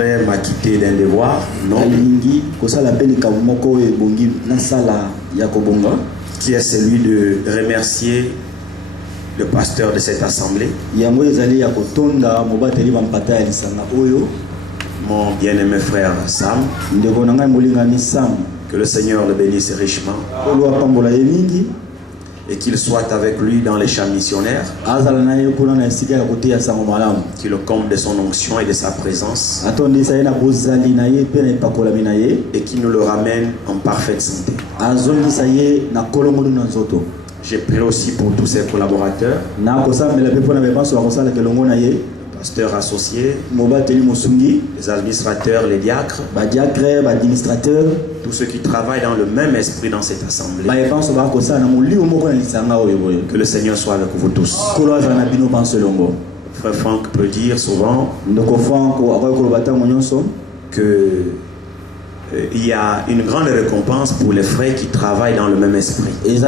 voudrais m'acquitter d'un devoir, non, qui est celui de remercier le pasteur de cette assemblée, mon bien-aimé frère Sam. Que le Seigneur le bénisse richement et qu'il soit avec lui dans les champs missionnaires, qu'il le comble de son onction et de sa présence et qu'il nous le ramène en parfaite santé. J'ai prié aussi pour tous ses collaborateurs, pasteurs associés, les administrateurs, les diacres, tous ceux qui travaillent dans le même esprit dans cette assemblée. Que le Seigneur soit avec vous tous. Frère Franck peut dire souvent que il y a une grande récompense pour les frères qui travaillent dans le même esprit. Le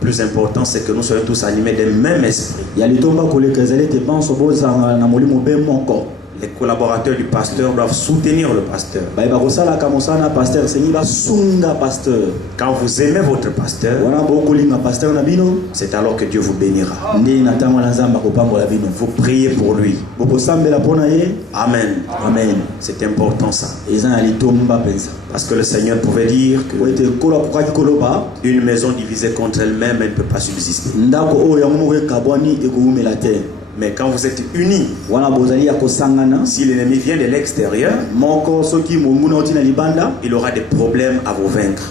plus important, c'est que nous soyons tous animés d'un même esprit. Les collaborateurs du pasteur doivent soutenir le pasteur. Quand vous aimez votre pasteur, c'est alors que Dieu vous bénira. Vous priez pour lui. Amen. Amen. C'est important ça. Parce que le Seigneur pouvait dire que une maison divisée contre elle-même, elle ne peut pas subsister. Mais quand vous êtes unis, si l'ennemi vient de l'extérieur, il aura des problèmes à vous vaincre.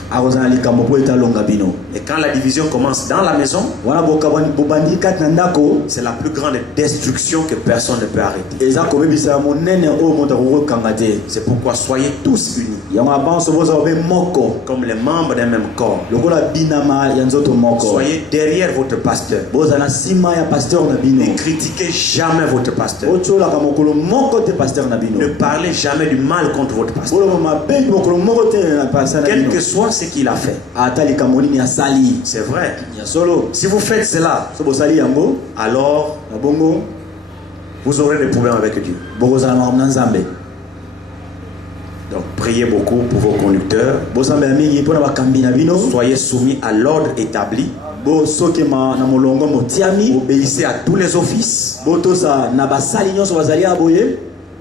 Et quand la division commence dans la maison, c'est la plus grande destruction que personne ne peut arrêter. C'est pourquoi soyez tous unis, comme les membres d'un même corps. Soyez derrière votre pasteur. Ne critiquez jamais votre pasteur. Ne parlez jamais du mal contre votre pasteur. Quel que soit ce qu'il a fait. C'est vrai. Si vous faites cela, alors vous aurez des problèmes avec Dieu. Donc priez beaucoup pour vos conducteurs. Soyez soumis à l'ordre établi. Obéissez à tous les offices.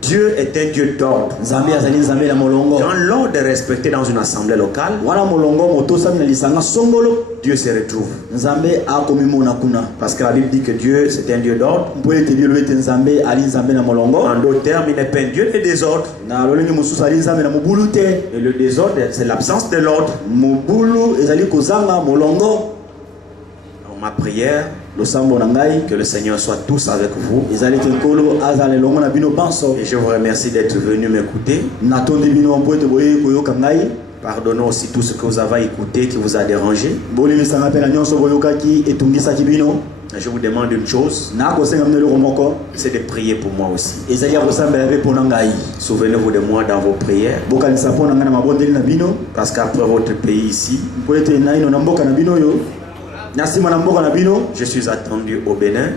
Dieu est un Dieu d'ordre. Quand l'ordre est respecté dans une assemblée locale, Dieu se retrouve. Parce que la Bible dit que Dieu c'est un Dieu d'ordre. En d'autres termes, il n'est pas un Dieu de désordre. Et le désordre, c'est l'absence de l'ordre. Ma prière, que le Seigneur soit tous avec vous. Et je vous remercie d'être venu m'écouter. Pardonnez aussi tout ce que vous avez écouté qui vous a dérangé. Je vous demande une chose, c'est de prier pour moi aussi. Souvenez-vous de moi dans vos prières. Parce qu'après votre pays ici, je suis attendu au Bénin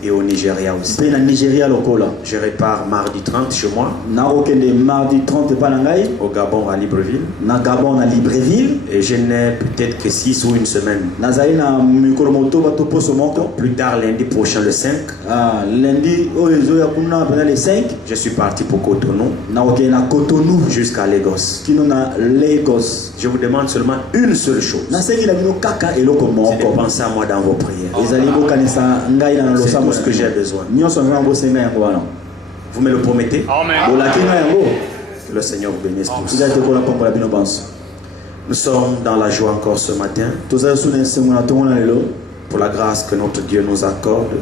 et au Nigeria aussi. Je repars mardi 30 chez moi. Au Gabon à Libreville. Et je n'ai peut-être que 6 ou une semaine. Donc, plus tard lundi prochain le 5. Je suis parti pour Cotonou. Jusqu'à Lagos. Je vous demande seulement une seule chose. C'est de penser à moi dans vos prières. C'est tout ce que j'ai besoin. Vous me le promettez? Amen. Que le Seigneur vous bénisse tous. Nous sommes dans la joie encore ce matin. Pour la grâce que notre Dieu nous accorde.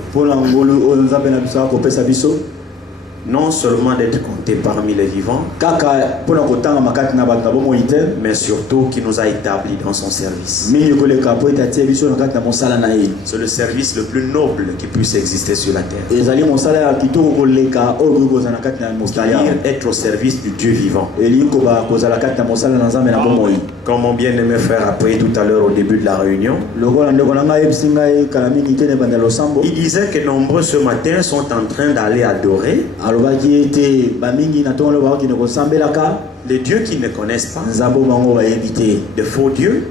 Non seulement d'être compté parmi les vivants, mais surtout qui nous a établis dans son service. C'est le service le plus noble qui puisse exister sur la terre. Être au service du Dieu vivant. Comme mon bien-aimé frère a prié tout à l'heure au début de la réunion, il disait que nombreux ce matin sont en train d'aller adorer les dieux qui ne connaissent pas, de faux dieux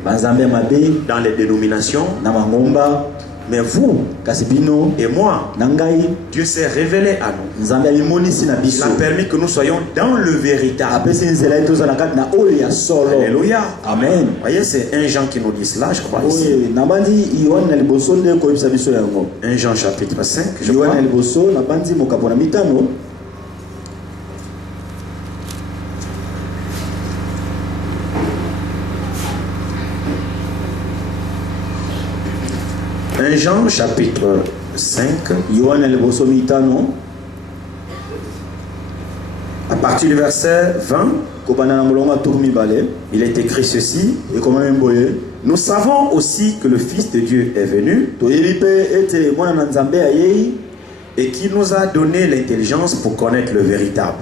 dans les dénominations. Mais vous et moi, Dieu s'est révélé à nous. Il a permis que nous soyons dans le véritable. Alléluia. Amen. Vous voyez, c'est 1 Jean qui nous dit cela, je crois, ici. 1 Jean chapitre 5, je crois. 1 Jean chapitre 5, à partir du verset 20, il est écrit ceci: nous savons aussi que le Fils de Dieu est venu et qui nous a donné l'intelligence pour connaître le véritable.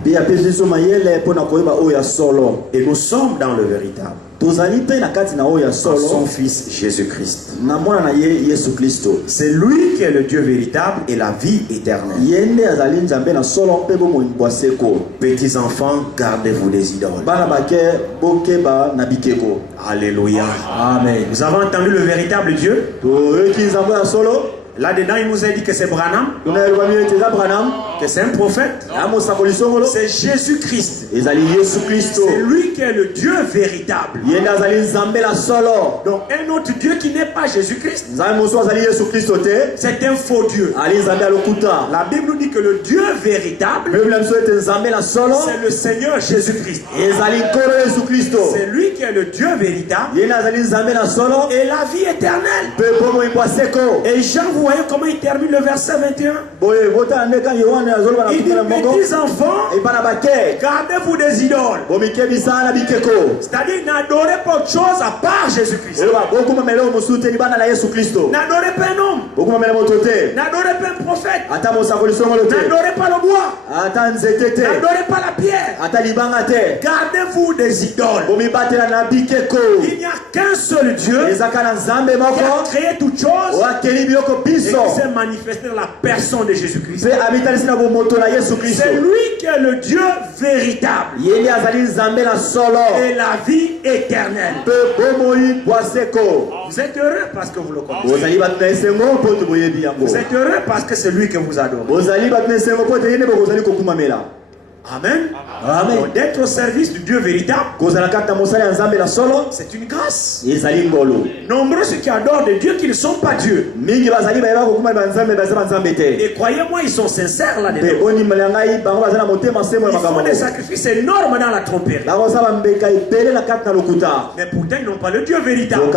Et nous sommes dans le véritable. Son Fils Jésus-Christ. C'est lui qui est le Dieu véritable et la vie éternelle. Petits enfants, gardez-vous des idoles. Alléluia. Amen. Vous avez entendu le véritable Dieu? Là-dedans, il nous a dit que c'est Branham, que c'est un prophète, c'est Jésus-Christ. C'est lui qui est le Dieu véritable. Donc un autre Dieu qui n'est pas Jésus-Christ, c'est un faux Dieu. La Bible nous dit que le Dieu véritable, c'est le Seigneur Jésus-Christ. C'est lui qui est le Dieu véritable et la vie éternelle. Et Jean, vous voyez comment il termine le verset 21. Il dit: petits enfants, gardez-vous des idoles. C'est-à-dire, n'adorez pas autre chose à part Jésus-Christ. N'adorez pas un homme. N'adorez pas un prophète. N'adorez pas le bois. N'adorez pas la pierre. Gardez-vous des idoles. Il n'y a qu'un seul Dieu qui a créé toutes choses et qui s'est manifesté dans la personne de Jésus-Christ. C'est lui qui est le Dieu véritable et la vie éternelle. Vous êtes heureux parce que vous le connaissez. Vous êtes heureux parce que c'est lui que vous adorez. Amen. Amen. D'être au service du Dieu véritable, c'est une grâce. Nombreux ceux qui adorent des dieux qui ne sont pas Dieu. Et croyez-moi, ils sont sincères là-dedans. Ils font des sacrifices énormes dans la tromperie. Mais pourtant, ils n'ont pas le Dieu véritable.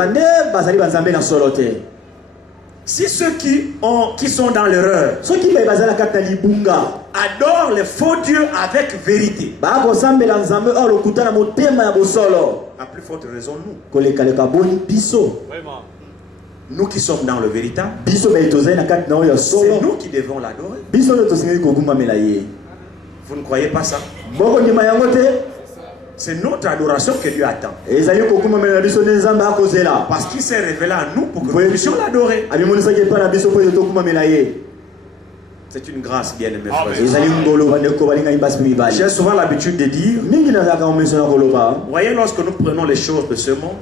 Si ceux qui sont dans l'erreur adorent les faux dieux avec vérité, à plus forte raison nous qui sommes dans le véritable, c'est nous qui devons l'adorer. Vous ne croyez pas ça? C'est notre adoration que Dieu attend. Parce qu'il s'est révélé à nous pour que nous puissions l'adorer. C'est une grâce, bien aimé frère. J'ai souvent l'habitude de dire, voyez, lorsque nous prenons les choses de ce monde,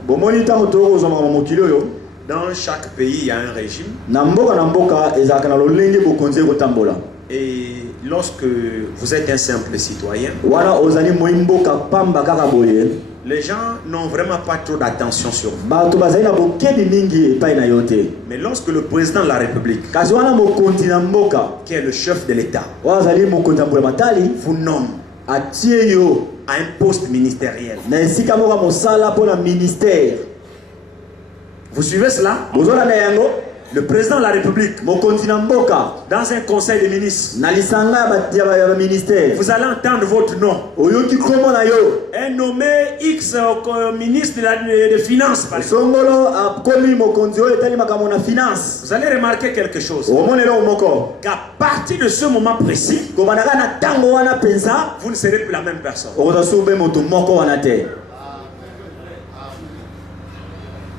dans chaque pays il y a un régime. Et lorsque vous êtes un simple citoyen, les gens n'ont vraiment pas trop d'attention sur vous. Mais lorsque le président de la République, qui est le chef de l'État, vous nomme à un poste ministériel, vous suivez cela? Le président de la République, dans un conseil des ministres, vous allez entendre votre nom. Un nommé X ministre des Finances, par exemple. Vous allez remarquer quelque chose. Qu'à partir de ce moment précis, vous ne serez plus la même personne.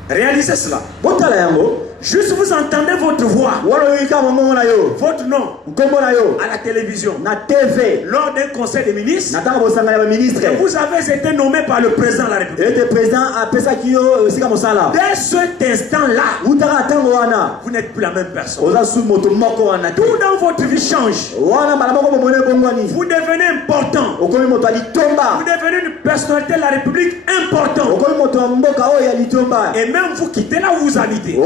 Réalisez cela. Juste vous entendez votre voix, votre nom à la télévision, lors d'un conseil des ministres, et vous avez été nommé par le président de la République. Dès cet instant-là, vous n'êtes plus la même personne. Tout dans votre vie change. Vous devenez important. Vous devenez une personnalité de la République importante. Et même vous quittez là où vous habitez.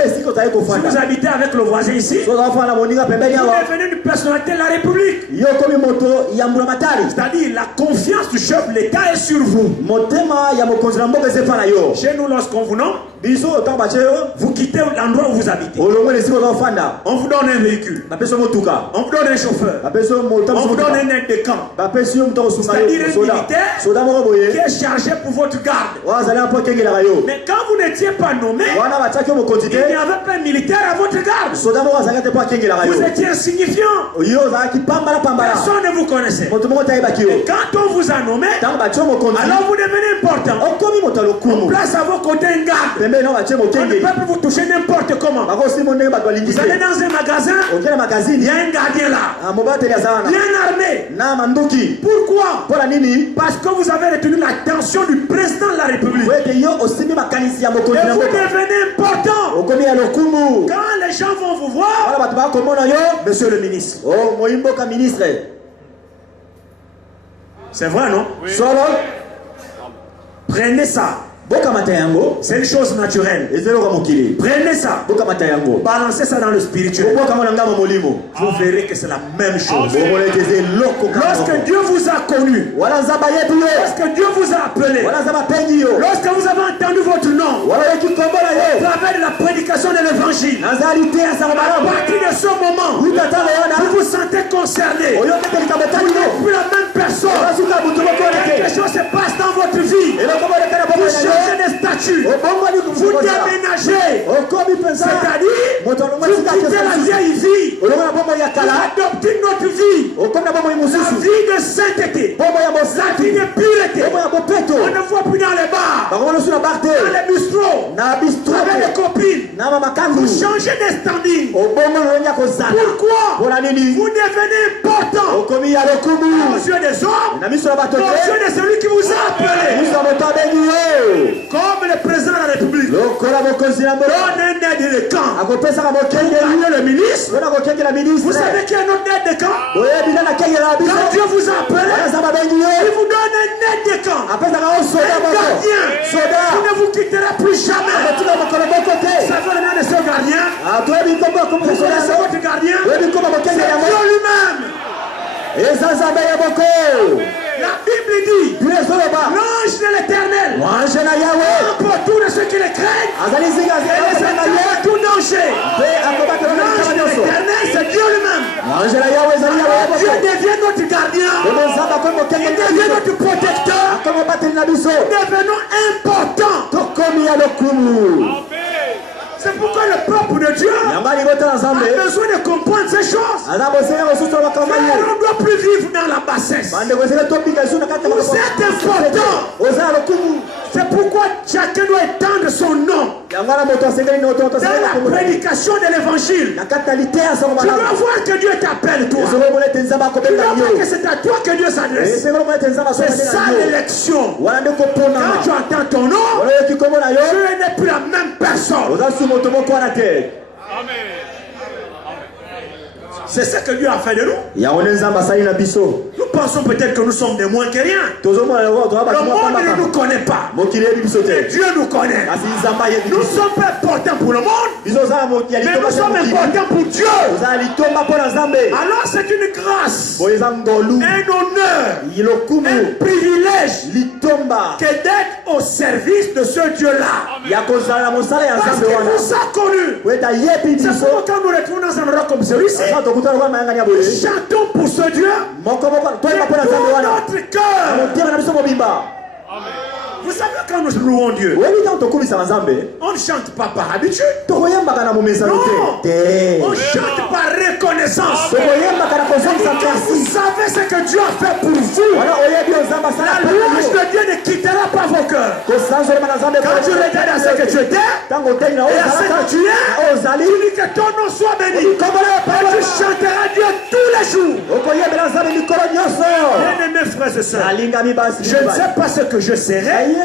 Si vous habitez avec le voisin ici, vous devenez une personnalité de la République. C'est-à-dire la confiance du chef de l'État est sur vous. Chez nous, lorsqu'on vous nomme, vous quittez l'endroit où vous habitez. On vous donne un véhicule. On vous donne un chauffeur. On vous donne un aide de camp. C'est-à-dire un militaire qui est chargé pour votre garde. Mais quand vous n'étiez pas nommé, il n'y avait pas un militaire à votre garde. Vous étiez insignifiant. Personne ne vous connaissait. Et quand on vous a nommé, alors vous devenez important. On place à vos côtés un garde. On ne peut plus vous toucher n'importe comment. Vous allez dans un magasin, il y a un gardien là. Bien armé. Pourquoi? Parce que vous avez retenu l'attention du président de la République. Et vous devenez important. Quand les gens vont vous voir, monsieur le ministre. C'est vrai, non? Oui. Prenez ça. C'est une chose naturelle. Prenez ça. Balancez ça dans le spirituel. Vous verrez que c'est la même chose. Lorsque Dieu vous a connu, lorsque Dieu vous a appelé, lorsque vous avez entendu votre nom, à travers de la prédication de l'évangile, à partir de ce moment, vous vous sentez concerné. Vous n'êtes plus la même personne. Quelque chose se passe dans votre vie. Vous changez de statut. Vous déménagez. C'est-à-dire, vous quittez la vieille vie. Vous adoptez une autre vie. La vie de sainteté. La vie de pureté. On ne voit plus dans les bars, dans les bistrots, avec les copines. Vous changez de standing. Pourquoi? Vous devenez important aux yeux des hommes, aux yeux de celui qui vous a appelé. Comme le président de la République donne un aide de camp pour le ministre. Vous savez qu'il y a un autre aide de camp. Quand Dieu vous a appelé, il vous donne un aide de camp, un gardien. Vous ne vous quitterez plus jamais. Ça veut le nom de ce gardien. Vous connaissez votre gardien? C'est Dieu lui-même. La Bible dit, l'ange de l'Éternel pour tous ceux qui le craignent et les attendent tout danger. L'ange de l'Éternel, c'est Dieu lui-même. Dieu devient notre gardien. Il devient notre protecteur. Nous devenons importants. C'est pourquoi le peuple de Dieu a besoin de comprendre ces choses. On ne doit plus vivre dans la bassesse. Vous êtes important. C'est pourquoi chacun doit étendre son nom dans la prédication de l'évangile. Tu dois voir que Dieu t'appelle, toi. Tu dois voir que c'est à toi que Dieu s'adresse. C'est ça l'élection. Quand tu entends ton nom, tu n'es plus la même personne. Amen. C'est ce que Dieu a fait de nous. Nous pensons peut-être que nous sommes des moins que rien. Le monde ne nous connaît pas. Mais Dieu nous connaît. Nous ne sommes pas importants pour le monde, mais nous sommes importants pour Dieu. Alors c'est une grâce, un honneur, un privilège que d'être au service de ce Dieu-là. Parce qu'il nous a connus. C'est quand nous retrouvons dans un endroit comme celui-ci, chantons pour ce Dieu de tout notre cœur. Vous savez quand nous louons Dieu, on ne chante pas par habitude. Non, on chante par reconnaissance. Vous savez ce que Dieu a fait pour vous. La louange de Dieu ne quittera pas vos cœurs. Quand tu regardes à ce que tu étais et à ce que tu es, tu dis que ton nom soit béni. Et tu chanteras Dieu tous les jours. Bien-aimés frères et sœurs, je ne sais pas ce que je serais si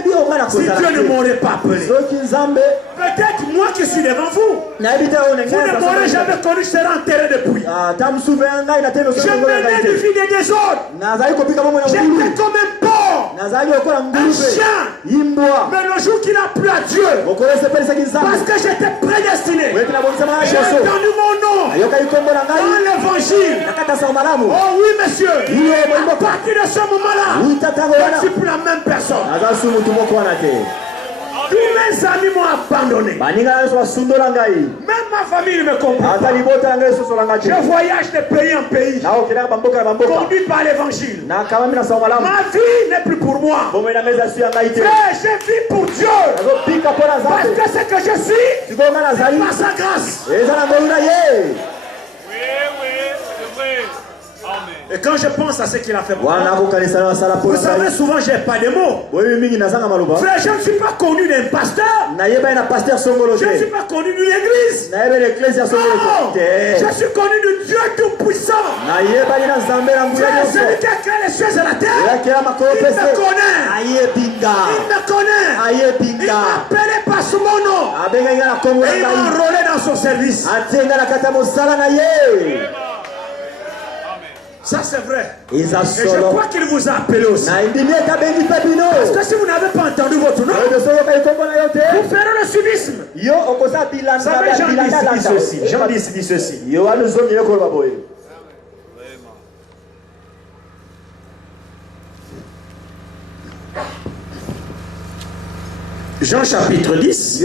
Dieu ne m'aurait pas appelé. Peut-être moi qui suis devant vous, vous ne m'aurez jamais connu, je serai enterré depuis. Je menais une vie de désordre. J'étais comme un porc, un chien. Mais le jour qu'il a plu à Dieu, parce que j'étais prédestiné, j'ai entendu mon nom dans l'évangile. Oh oui, monsieur, à partir de ce moment-là, je ne suis plus la même personne. Tous mes amis m'ont abandonné. Même ma famille ne me comprend pas. Je voyage de pays en pays, conduit par l'évangile. Ma vie n'est plus pour moi. Frère, je vis pour Dieu. Parce que ce que je suis, c'est par sa grâce. Et quand je pense à ce qu'il a fait pour moi, vous savez, souvent j'ai pas de mots. Frère, je ne suis pas connu d'un pasteur. Je ne suis pas connu d'une église. Non, je suis connu de Dieu tout-puissant. Frère, celui qui a créé les cieux et la terre, il me connaît. Il m'appelait par son nom. Et il m'a enrôlé dans son service. Ça c'est vrai. Et je crois qu'il vous a appelé aussi. Parce que si vous n'avez pas entendu votre nom, vous ferez le suivisme. Vous savez, Jean dit ceci. Jean chapitre 10.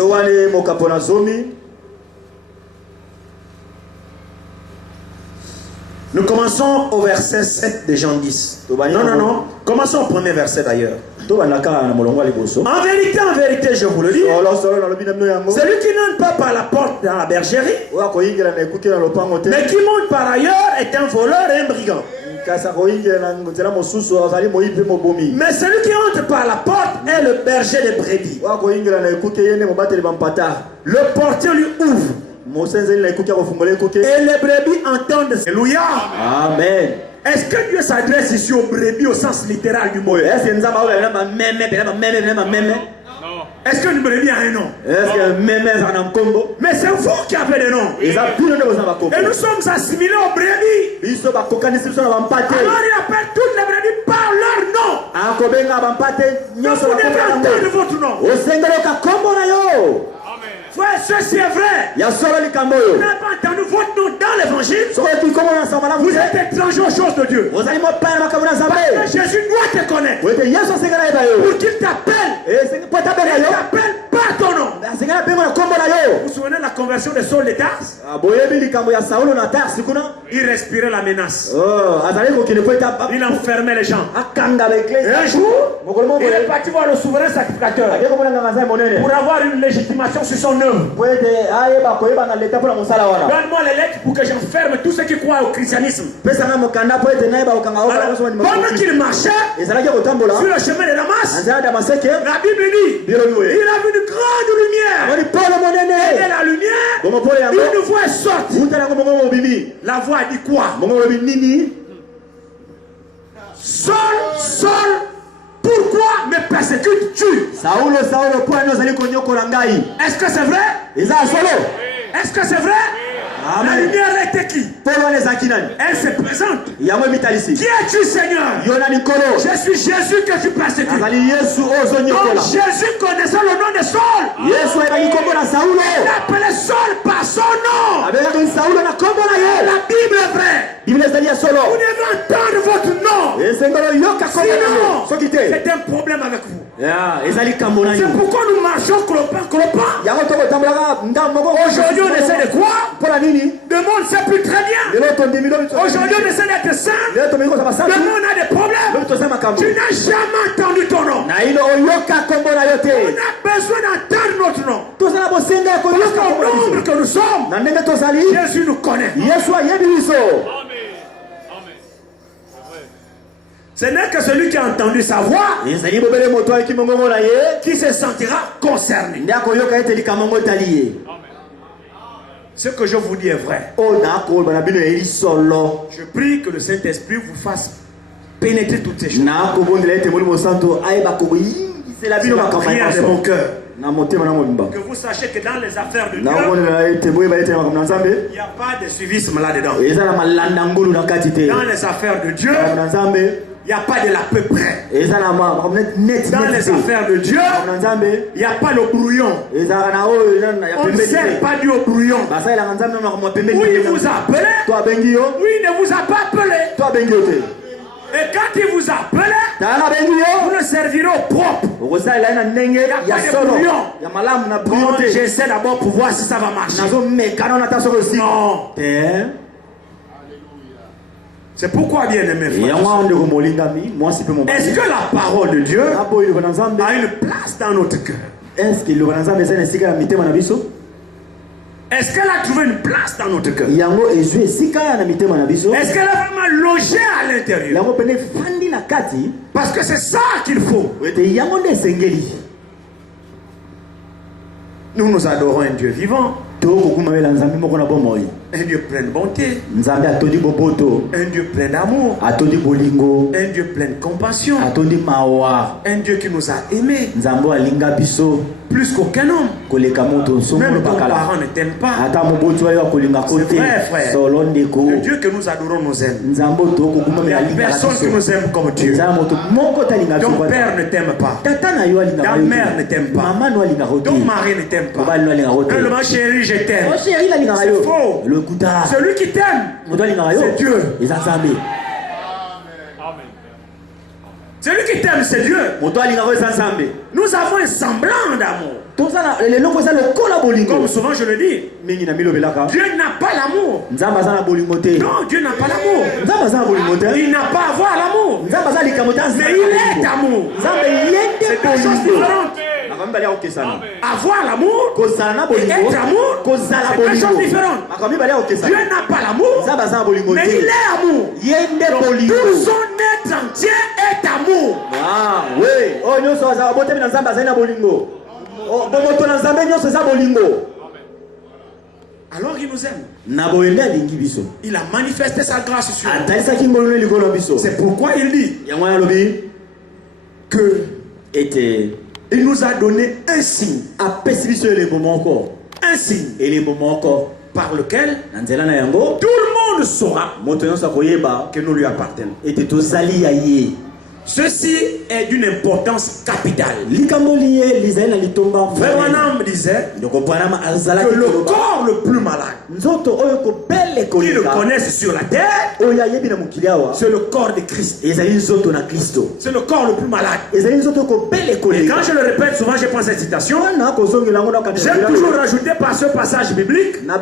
Nous commençons au verset 7 de Jean 10. Non. Commençons au premier verset d'ailleurs. En vérité, je vous le dis, celui qui n'entre pas par la porte dans la bergerie, mais qui monte par ailleurs, est un voleur et un brigand. Mais celui qui entre par la porte est le berger des brebis. Le portier lui ouvre. Et les brebis entendent. Alléluia. Amen. Est-ce que Dieu s'adresse ici aux brebis au sens littéral du mot? Est-ce que une brebis a un nom? Mais c'est vous qui avez le nom. Et nous sommes assimilés aux brebis. Alors il appelle toutes les brebis par leur nom. Donc vous devez entendre votre nom. Frère, ceci est vrai. Vous n'avez pas entendu votre nom dans l'évangile. Vous êtes étranger aux choses de Dieu. Parce que Jésus doit te connaître. Pour qu'il t'appelle. Il t'appelle par ton nom. Vous vous souvenez de la conversion de Saul de Tarse? Il respirait la menace. Il enfermait les gens. Et un jour, il est parti voir le souverain sacrificateur pour avoir une légitimation sur son œuvre. Donne-moi les lettres pour que j'enferme tous ceux qui croient au christianisme. Alors, pendant qu'il marchait sur le chemin de Damas, la Bible dit il a vu une grande lumière. Et de la lumière, une voix est sortie. La voix dit quoi? Saul, Saul, pourquoi me persécutes-tu? Est-ce que c'est vrai? Est-ce que c'est vrai? La lumière était qui? Elle se présente. Qui es-tu, Seigneur? Je suis Jésus que tu persécutes. Donc Jésus connaissait le nom de Saul. Il appelait Saul par son nom. La Bible est vraie. Vous devez entendre votre nom. Sinon, c'est un problème avec vous. C'est pourquoi nous marchons clopin. Aujourd'hui on essaie de quoi? Le monde ne sait plus très bien. Aujourd'hui on essaie d'être saint. Le monde a des problèmes. Tu n'as jamais entendu ton nom. On a besoin d'entendre notre nom. Parce qu'au nombre que nous sommes, Jésus nous connaît. Ce n'est que celui qui a entendu sa voix qui se sentira concerné. Ce que je vous dis est vrai. Je prie que le Saint-Esprit vous fasse pénétrer toutes ces choses. C'est la prière de mon cœur. Que vous sachiez que dans les affaires de Dieu, il n'y a pas de suivisme là-dedans. Dans les affaires de Dieu, il n'y a pas de l'à peu près. Dans les affaires de Dieu, il n'y a pas le brouillon. On ne sert pas Dieu au brouillon. Oui, il vous a appelé. Oui, il ne vous a pas appelé. Et quand il vous a appelé, vous ne servirez au propre. Il n'y a pas de brouillon. Bon, j'essaie d'abord pour voir si ça va marcher. Non. C'est pourquoi, bien aimé frère, est-ce que la parole de Dieu a une place dans notre cœur? Est-ce qu'elle a trouvé une place dans notre cœur? Est-ce qu'elle a vraiment logé à l'intérieur? Parce que c'est ça qu'il faut. Nous adorons un Dieu vivant. Un Dieu plein de bonté. Un Dieu plein d'amour. Un Dieu plein de compassion. Un Dieu qui nous a aimés plus qu'aucun homme. Même ton parent ne t'aime pas. C'est vrai, frère. Le Dieu que nous adorons nous aime. Il n'y a personne qui nous aime comme Dieu. Ton père ne t'aime pas. Ta mère ne t'aime pas. Ton mari ne t'aime pas. Ma chérie, je t'aime. C'est faux. Celui qui t'aime, c'est Dieu. Celui qui t'aime, c'est Dieu. Nous avons un semblant d'amour. Comme souvent je le dis, Dieu n'a pas l'amour. Non, Dieu n'a pas l'amour. Il n'a pas à avoir l'amour. Mais il est amour. C'est deux choses différentes. Avoir l'amour et être amour, c'est deux choses différentes. Dieu n'a pas l'amour, mais il est amour. Tout son être entier est amour. Alors il nous aime. Il a manifesté sa grâce sur nous. C'est pourquoi il dit que il nous a donné un signe. Un signe. Par lequel tout le monde saura que nous lui appartenons. Ceci est d'une importance capitale. Frère Branham disait que le corps le plus malade qu'ils connaissent sur la terre, c'est le corps de Christ. C'est le corps le plus malade. Et quand je le répète souvent, je prends cette citation. J'aime toujours rajouter par ce passage biblique. Mais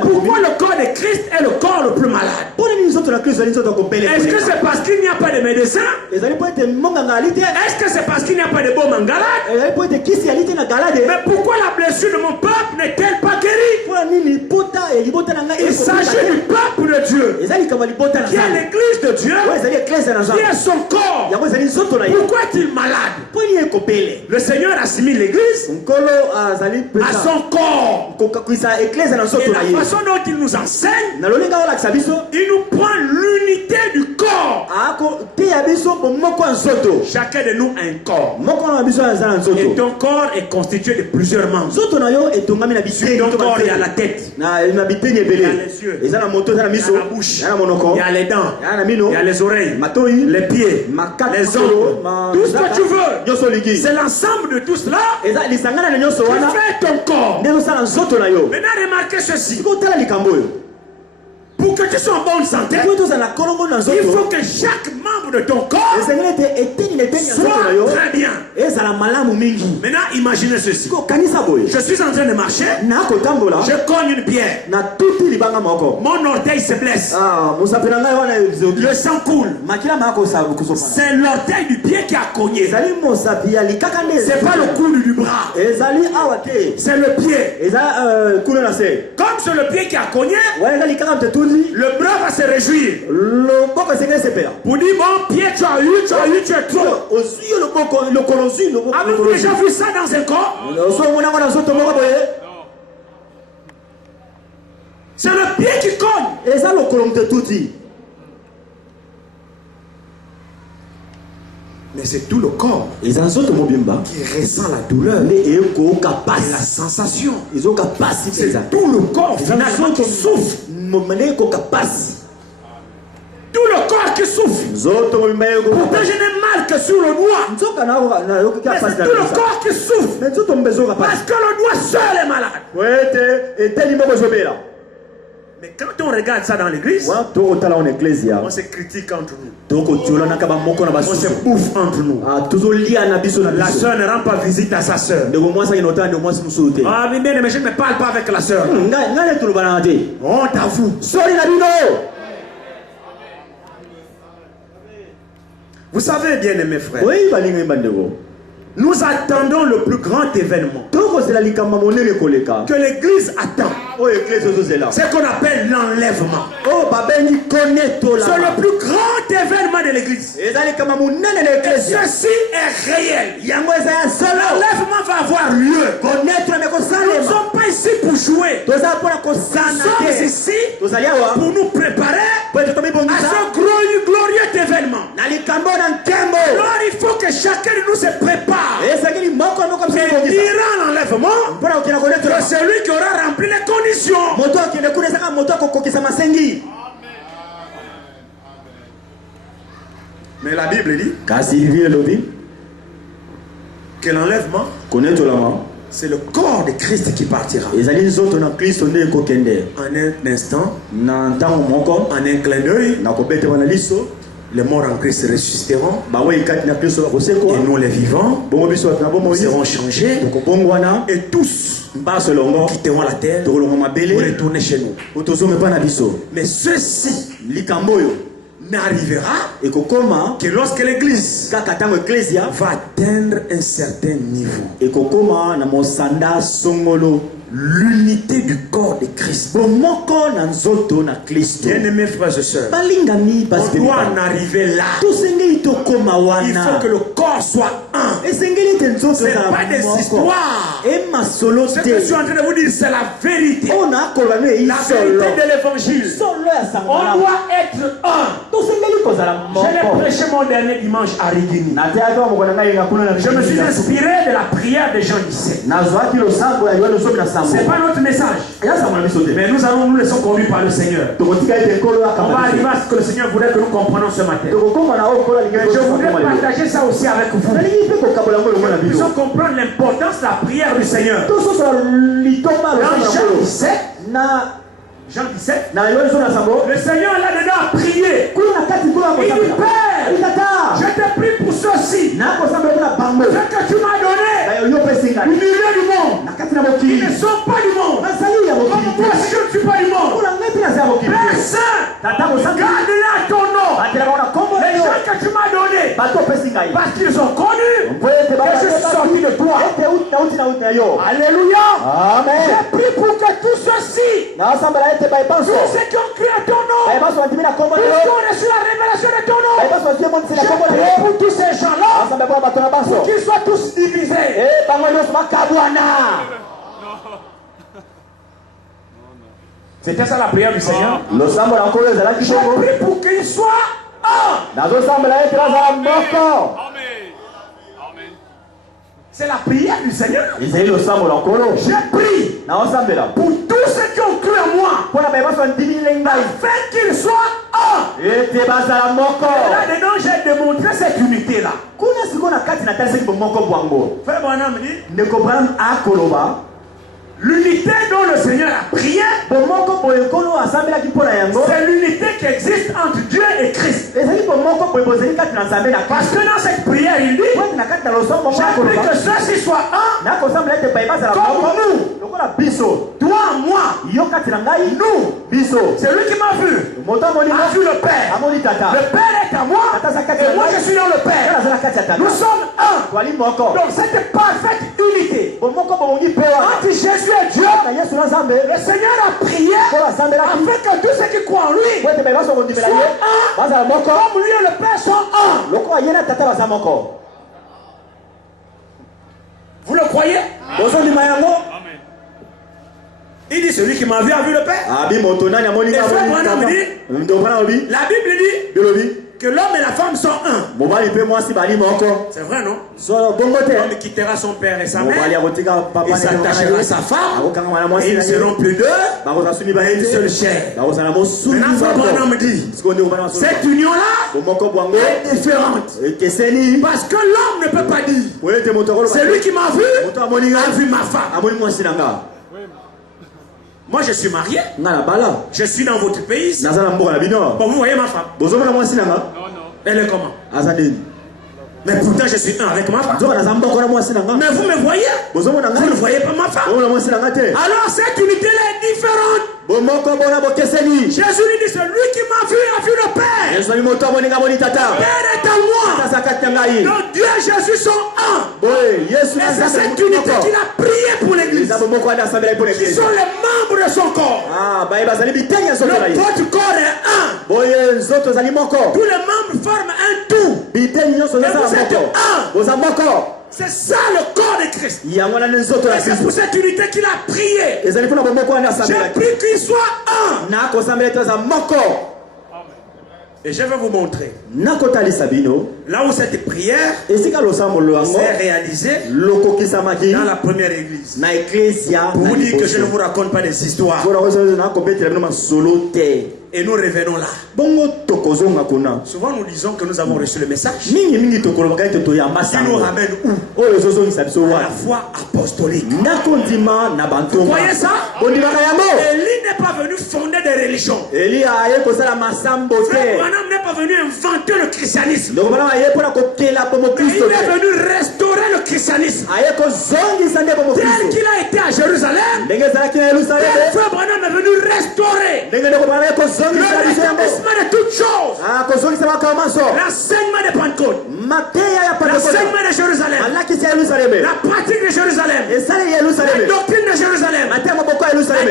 pourquoi le corps de Christ est le corps le plus malade? Est-ce que c'est parce qu'il n'y a pas de médecin? Est-ce que c'est parce qu'il n'y a pas de baume en galade? Mais pourquoi la blessure de mon peuple n'est-elle pas guérie? Il s'agit du peuple de Dieu, qui est l'église de Dieu, qui est son corps. Pourquoi est-il malade? Le Seigneur assimile l'église à son corps. Et la façon dont il nous enseigne, il nous prend l'unité du corps. Chacun de nous a un corps. Et ton corps est constitué de plusieurs membres. Sur ton corps, il y a la tête, il y a les yeux, il y a la bouche, il y a les dents, il y a les oreilles, les pieds, les ongles, tout ce que tu veux. C'est l'ensemble de tout cela qui fait ton corps. Maintenant remarquez ceci. Pour que tu sois en bonne santé, il faut que chaque membre membres de ton corps soient très bien. Maintenant, imaginez ceci. Je suis en train de marcher, je cogne une pierre. Mon orteil se blesse. Le sang coule. C'est l'orteil du pied qui a cogné. C'est pas le coude du bras. C'est le pied. Comme c'est le pied qui a cogné, le bras va se réjouir. Pour dire, bon pied, tu as eu trop. Avez-vous déjà vu ça dans un corps? C'est le pied qui cogne. Mais c'est tout le corps qui ressent la douleur et la sensation. C'est tout le corps finalement qui souffre. Tout le corps qui souffre. Pourtant je n'ai mal que sur le doigt. Mais c'est tout le corps qui souffre. Parce que le doigt seul est malade. Mais quand on regarde ça dans l'église, on se critique entre nous. On se bouffe entre nous. La soeur ne rend pas visite à sa soeur. Ah mais bien, mais je ne me parle pas avec la soeur. Honte à vous. Vous savez bien, mes frères, nous attendons le plus grand événement que l'église attend. C'est qu'on appelle l'enlèvement. C'est le plus grand événement de l'église. Et ceci est réel. L'enlèvement va avoir lieu. Nous ne sommes pas ici pour jouer. Nous sommes ici pour nous préparer à ce glorieux événement. Alors il faut que chacun de nous se prépare. Et dira l'enlèvement que celui qui aura rempli les conditions. Mais la Bible dit que l'enlèvement, c'est le corps de Christ qui partira. En un instant, en un clin d'œil, les morts en Christ ressusciteront. Et nous les vivants, nous serons changés. Et tous quitteront la terre pour retourner chez nous. Mais ceci n'arrivera que lorsque l'église va atteindre un certain niveau. L'unité du corps de Christ. Bien-aimés frères et sœurs, on doit en arriver là. Il faut que le corps soit un. Ce n'est pas des histoires. Ce que je suis en train de vous dire, c'est la vérité. La vérité de l'évangile. On doit être un. Je l'ai prêché mon dernier dimanche à Rigini. Je me suis inspiré de la prière de Jean 17. C'est pas notre message. Mais nous allons nous laisser conduire par le Seigneur. On va arriver à ce que le Seigneur voudrait que nous comprenions ce matin. Je voudrais partager ça aussi avec vous. Nous puissions comprendre l'importance de la prière du Seigneur. Dans Jean 17, le Seigneur là-dedans a prié. Il dit, Père, je te prie pour ceci. Ce que tu m'as donné, du milieu du monde. Ils ne sont pas du monde. Comme moi, si je ne suis pas du monde. Père Saint, garde-la ton nom. Les gens que tu m'as donnés, parce qu'ils ont connu que je suis sorti de toi. Alléluia. J'ai prié pour que tout ceci, tous ceux qui ont cru à ton nom, tous ceux qui ont reçu la révélation de ton nom, j'ai prié pour tous ces gens-là, pour qu'ils soient tous divisés. C'était ça la prière du Seigneur. J'ai prié pour qu'ils soient un. C'est la prière du Seigneur. J'ai prié pour tous ceux qui ont cru en moi, afin qu'ils soient un. Et là-dedans, j'ai démontré cette unité-là. Frère Branham dit, l'unité dont le Seigneur a prié, c'est l'unité qui existe entre Dieu et Christ. Parce que dans cette prière, il dit, j'ai pris que ceux-ci soient un, comme nous. Toi, moi, nous. C'est lui qui m'a vu. A vu le Père. Le Père est à moi. Et moi, je suis dans le Père. Nous sommes un. Donc, cette parfaite unité. Quand Jésus est Dieu, le Seigneur a prié afin que tous ceux qui croient en lui soient un. Comme lui et le Père sont un. Vous le croyez? Il dit celui qui m'a vu a vu le Père. Et frère Branham dit, la Bible dit que l'homme et la femme sont un. C'est vrai, non? L'homme quittera son père et sa mère. Il s'attachera à sa femme. Et ils seront plus deux. Et une seule chair. Maintenant, frère Branham dit, cette union-là est différente. Parce que l'homme ne peut pas dire, celui qui m'a vu a vu ma femme. Moi je suis marié. Je suis dans votre pays ici. Bon, vous voyez ma femme. Non. Elle est comment? Mais pourtant je suis un avec ma femme. Mais vous me voyez? Vous ne voyez pas ma femme. Alors cette unité-là est différente. Jésus lui dit, celui qui m'a vu a vu le Père. Le Père est à moi. Donc Dieu et Jésus sont un. Et c'est cette unité qu'il a prié pour l'Église. Qui sont les membres de son corps. Votre corps est un. Tous les membres forment un tout. Et vous êtes un. C'est ça le corps de Christ. Et c'est pour cette unité qu'il a prié. J'ai prié qu'il soit un. Et je vais vous montrer. Là où cette prière s'est réalisée dans la première église. Pour vous dire que je ne vous raconte pas des histoires. Et nous revenons là. Souvent nous disons que nous avons reçu le message. Il nous ramène où? À la foi apostolique. Vous voyez ça? Élie n'est pas venu fonder des religions. Frère Branham n'est pas venu inventer le christianisme. Mais il est venu restaurer le christianisme. Tel qu'il a été à Jérusalem, Frère Branham est venu restaurer le rétablissement de toutes choses. L'enseignement de Pentecôte, l'enseignement de Jérusalem, la pratique de Jérusalem, la doctrine de Jérusalem, la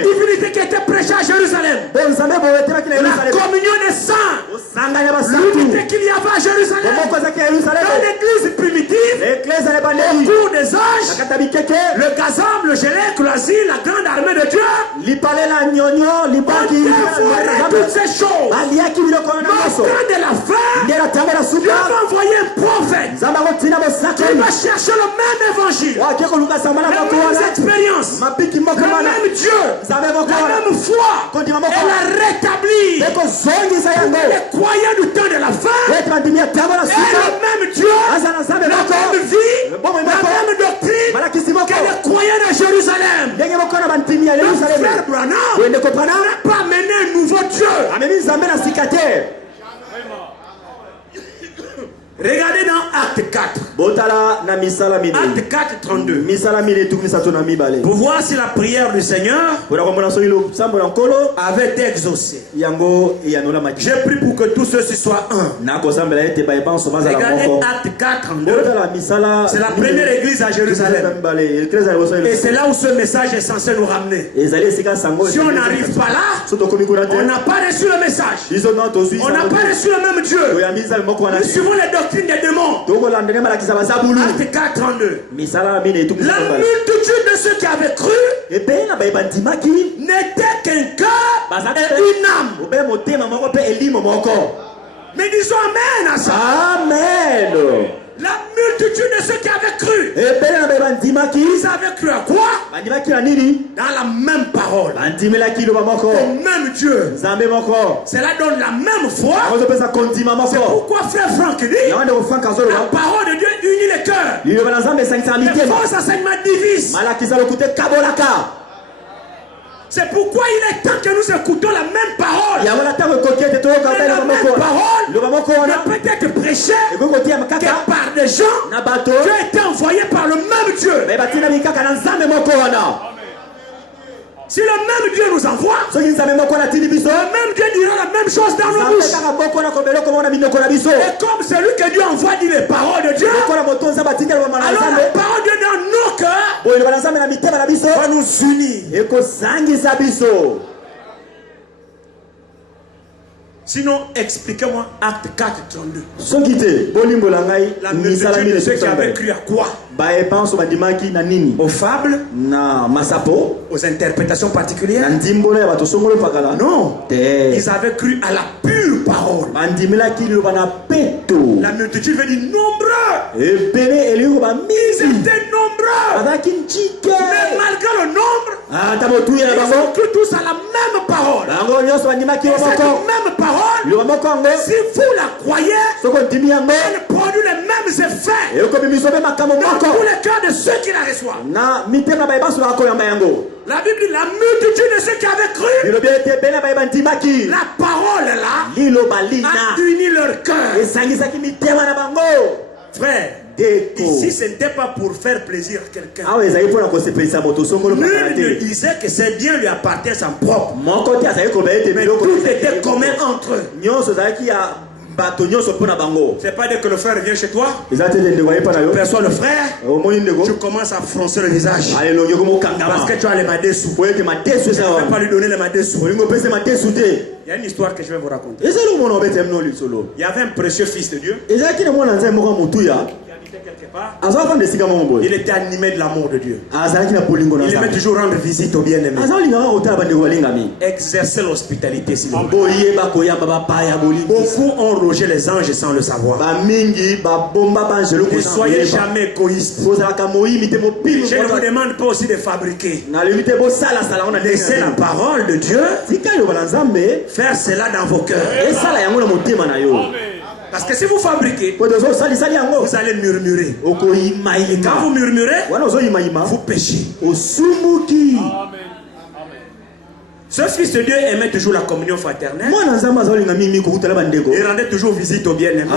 divinité qui était prêchée à Jérusalem, la communion des saints, l'unité qu'il y avait à Jérusalem, dans l'église primitive, au cours des âges, le gazam, le gélèque, l'asile, la grande armée de Dieu, toutes ces choses. Mais au temps de la fin, Dieu va envoyer un prophète qui va chercher le même évangile, la même expérience, le même Dieu, la même foi, et la rétablir. Les croyants du temps de la fin, et le même Dieu, la même vie, la même doctrine que les croyants de Jérusalem. Le frère Branham n'a pas mené un nouveau Dieu. Regardez dans Acte 4. Acte 4, 32. Pour voir si la prière du Seigneur avait été exaucée. J'ai prié pour que tous ceux-ci soient un. Regardez Acte 4, 32. C'est la première église à Jérusalem. Et c'est là où ce message est censé nous ramener. Si on n'arrive pas là, on n'a pas reçu le message. On n'a pas reçu le même Dieu. Nous suivons les doctrines des démons. Acte 4, 32. La multitude de ceux qui avaient cru n'était qu'un cœur et une âme. Mais disons amen à ça. Amen. La multitude de ceux qui avaient cru. Ils avaient cru à quoi? Dans la même parole. Au même Dieu. Cela donne la même foi. C'est pourquoi frère Franck dit la parole de Dieu unit les cœurs. Les faux enseignements divisent. C'est pourquoi il est temps que nous écoutons la même parole. La même parole ne peut être prêchée que par des gens qui ont été envoyés par le même Dieu. Si le même Dieu nous envoie, le même Dieu dira la même chose dans nos bouches. Et comme celui que Dieu envoie dit les paroles de Dieu, alors la parole de Dieu dans nos cœurs va nous unir. Sinon, expliquez-moi Acte 4, 32. La multitude de ceux qui avaient cru à quoi? Aux fables? Aux interprétations particulières? Non. Ils avaient cru à la pure parole. La multitude veut dire nombreux. Ils étaient nombreux. Mais malgré le nombre, ils ont cru tous à la même parole. Et cette même parole, si vous la croyez, elle produit les mêmes effets dans tous les cas de ceux qui la reçoivent. La Bible dit la multitude de ceux qui avaient cru, la parole là a uni leur cœur. Frère, ici ce n'était pas pour faire plaisir à quelqu'un. Nul ne disait que ses biens lui appartiennent en propre. Mais tout était commun entre eux. C'est pas dès que le frère vient chez toi, tu perçois le frère, tu commences à froncer le visage. Parce que tu as les madessous. Tu ne peux pas lui donner les madessous. Il y a une histoire que je vais vous raconter. Il y avait un précieux fils de Dieu qui habitait quelque part. Il était animé de l'amour de Dieu. Il aimait toujours rendre visite aux bien-aimés. Exercer l'hospitalité, s'il vous plaît. Beaucoup ont logé les anges sans le savoir. Ne soyez jamais égoïste. Je ne vous demande pas aussi de fabriquer. Laissez la parole de Dieu faire cela dans vos cœurs. Parce que si vous fabriquez, vous allez murmurer. Et quand vous murmurez, vous péchez. Ce fils de Dieu aimait toujours la communion fraternelle. Il rendait toujours visite aux bien-aimés.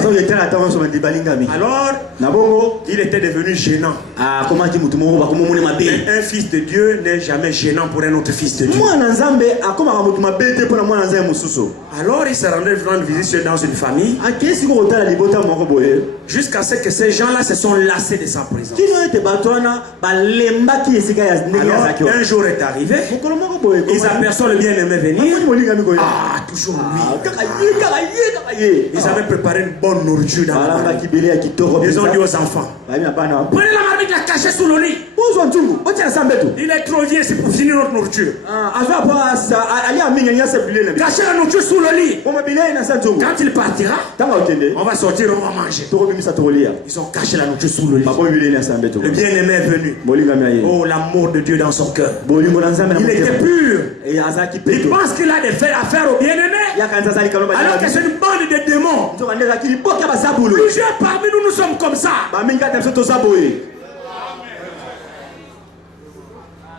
Alors, il était devenu gênant. Mais un fils de Dieu n'est jamais gênant pour un autre fils de Dieu. Alors, il se rendait rendre visite dans une famille. Jusqu'à ce que ces gens-là se sont lassés de sa présence. Alors, un jour est arrivé. Ils aperçoivent le bien-aimé venir. Ah, toujours lui. Ils avaient préparé une bonne nourriture dans la famille. Ils ont dit aux enfants, prenez la marmite, la cachez sous le lit. Il est trop vieux, c'est pour finir notre nourriture. Cachez la nourriture sous le lit. Quand il partira, on va sortir, on va manger. Ils ont caché la nourriture sous le lit. Le bien-aimé est venu. Oh, l'amour de Dieu dans son cœur. Il était pur. Il pense qu'il a des affaires au bien-aimé, alors que c'est une bande de démons. Plusieurs parmi nous, nous sommes comme ça.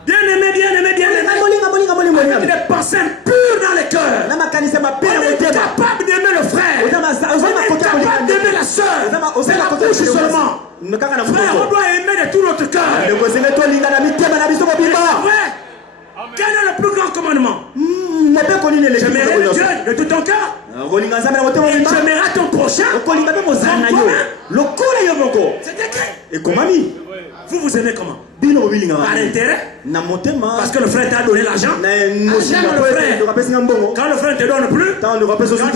Bien-aimé. Avec des pensées pures dans les cœurs. On est capable d'aimer le frère. On est capable d'aimer la soeur. C'est la bouche seulement. Frère, on doit aimer de tout notre cœur. Quel est le plus grand commandement? J'aimerai Dieu de tout ton cœur. Et tu aimeras ton prochain. C'est écrit. Vous aimez comment? Par intérêt? Parce que le frère t'a donné l'argent. J'aime le frère. Quand le frère ne te donne plus, quand tu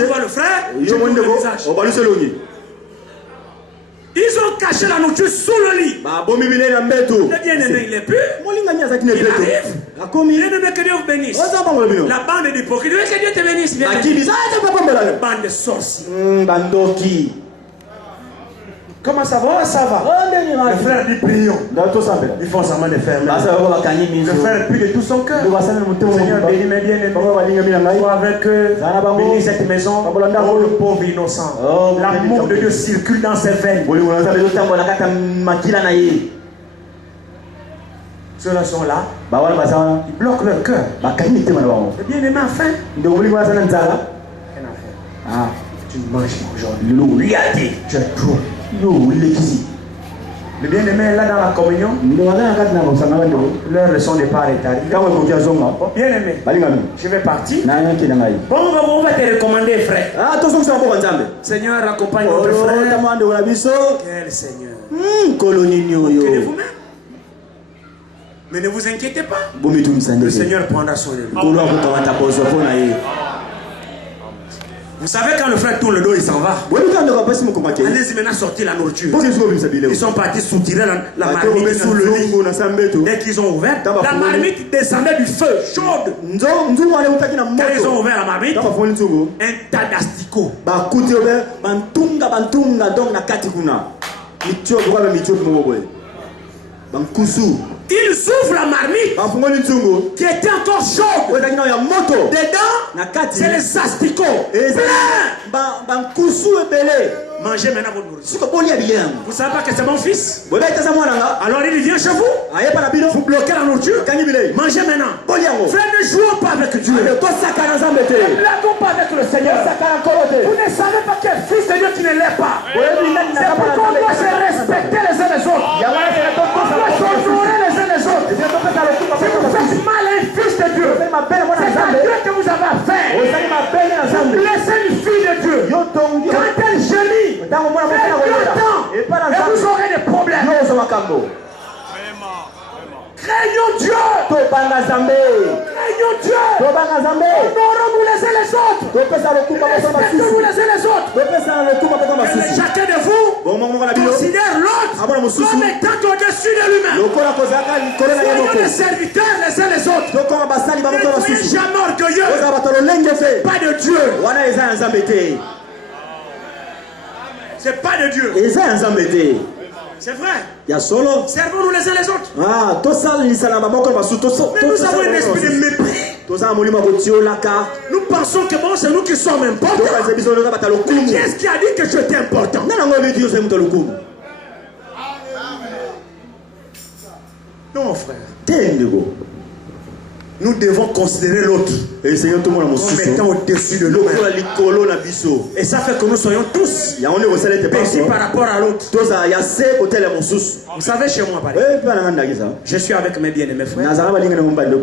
vois le frère, tu vois le visage. Ils ont caché la nourriture sous le lit. Le bien-aimé, il est pur. Il arrive. Bien-aimé, que Dieu vous bénisse. La bande d'hypocrites, que Dieu te bénisse. La bande de sorciers. Comment ça va? Ça va. Le frère dit prions. Ils font semblant de faire. Le frère prie de tout son cœur. Seigneur, bénis mes bien-aimés. Sois avec eux. Bénis cette maison. Oh, le pauvre innocent. L'amour de Dieu circule dans ses veines. Ceux-là sont là. Ils bloquent leur cœur. Et bien aimé, enfin. Tu manges aujourd'hui. Tu es trop. Le bien-aimé, là dans la communion, leur leçon n'est pas retardée. Bien-aimé, je vais partir. Bon, on va te recommander, frère. Seigneur, accompagne notre frère. Quel Seigneur. Quel vous-même. Mais ne vous inquiétez pas. Le Seigneur prendra soin de lui. Vous savez, quand le frère tourne le dos, il s'en va. Allez-y maintenant sortir la nourriture. Ils sont partis soutirer la marmite sous le lit. Dès qu'ils ont ouvert, la marmite descendait du feu, chaude. Quand ils ont ouvert la marmite, un tas d'asticots. Ils ouvrent la marmite qui était encore chaude. Dedans, c'est les asticots. Mangez maintenant votre nourriture. Vous savez pas que c'est mon fils? Alors il vient chez vous. Vous bloquez la nourriture. Mangez maintenant. Frère, ne jouons pas avec Dieu. Ne blaguons pas avec le Seigneur. Vous ne savez pas quel fils de Dieu qui ne l'est pas. C'est pourquoi on doit se respecter les uns les autres. On doit s'honorer les uns les autres. Si vous faites mal à un fils de Dieu, c'est à Dieu que vous avez affaire. Vous blessez une fille de Dieu. Quand elle gémit, et vous aurez des problèmes. Craignons Dieu. Craignons Dieu. Honorons-nous les uns les autres. Respectons-nous les uns les autres. Et chacun de vous considère l'autre comme étant au-dessus de lui-même. Soyons des serviteurs les uns les autres. Ne soyez jamais orgueilleux. Pas de Dieu. C'est pas de Dieu. C'est vrai. Servons-nous les uns les autres. Mais nous avons un esprit de mépris. Nous pensons que bon, c'est nous qui sommes importants. Mais qui est-ce qui a dit que je suis important? Non, frère. Nous devons considérer l'autre comme étant au-dessus de nous. Et ça fait que nous soyons tous paisibles par rapport à l'autre. Vous savez, chez moi, je suis avec mes bien-aimés frères.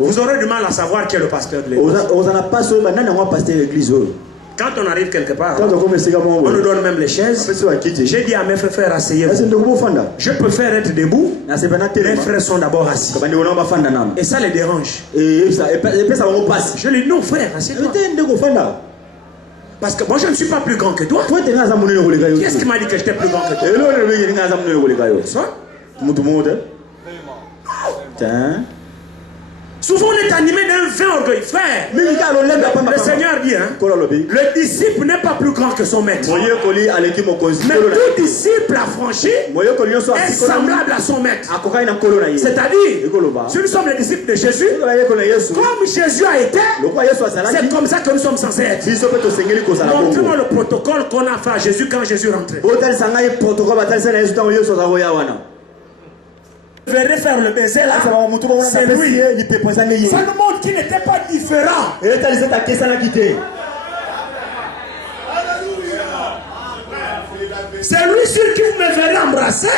Vous aurez du mal à savoir qui est le pasteur de l'église. Quand on arrive quelque part, on nous donne même les chaises. J'ai dit à mes frères, asseyez-vous. Je préfère être debout. Mes frères sont d'abord assis. Et ça les dérange. Je lui dis non, frère, assieds-toi. Parce que moi je ne suis pas plus grand que toi. Qui est-ce qui m'a dit que j'étais plus grand que toi? Souvent on est animé d'un vain orgueil, frère. Le Seigneur dit, le disciple n'est pas plus grand que son maître. Mais tout disciple affranchi est semblable à son maître. C'est-à-dire, si nous sommes les disciples de Jésus, comme Jésus a été, c'est comme ça que nous sommes censés être. Montrez-moi le protocole qu'on a fait à Jésus quand Jésus rentrait. Je vais faire le baiser là. C'est lui. Ça nous montre qu'il n'était pas différent. C'est lui sur qui vous me verrez embrasser.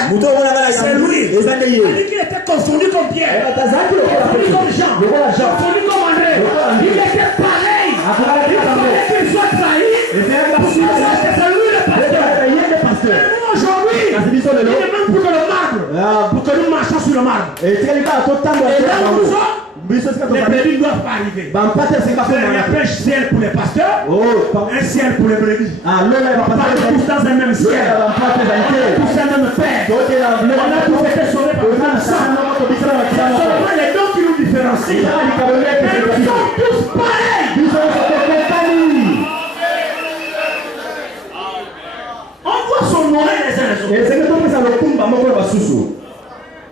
C'est lui. Il a dit qu'il était confondu comme Pierre, confondu comme Jean, confondu comme André. Il était pareil. Il fallait qu'il soit trahi. C'est lui le pasteur. Aujourd'hui, il est même pour que le marbre, pour que nous marchions sur le marbre. Et là où nous sommes, les brebis ne doivent pas arriver. Il n'y a pas un ciel pour les pasteurs, un ciel pour les brebis. On a tous dans un même ciel. On a tous un même père. On a tous été sauvés par le même sang. C'est seulement les dons qui nous différencient. Mais nous sommes tous pareils. On doit s'honorer les uns les autres.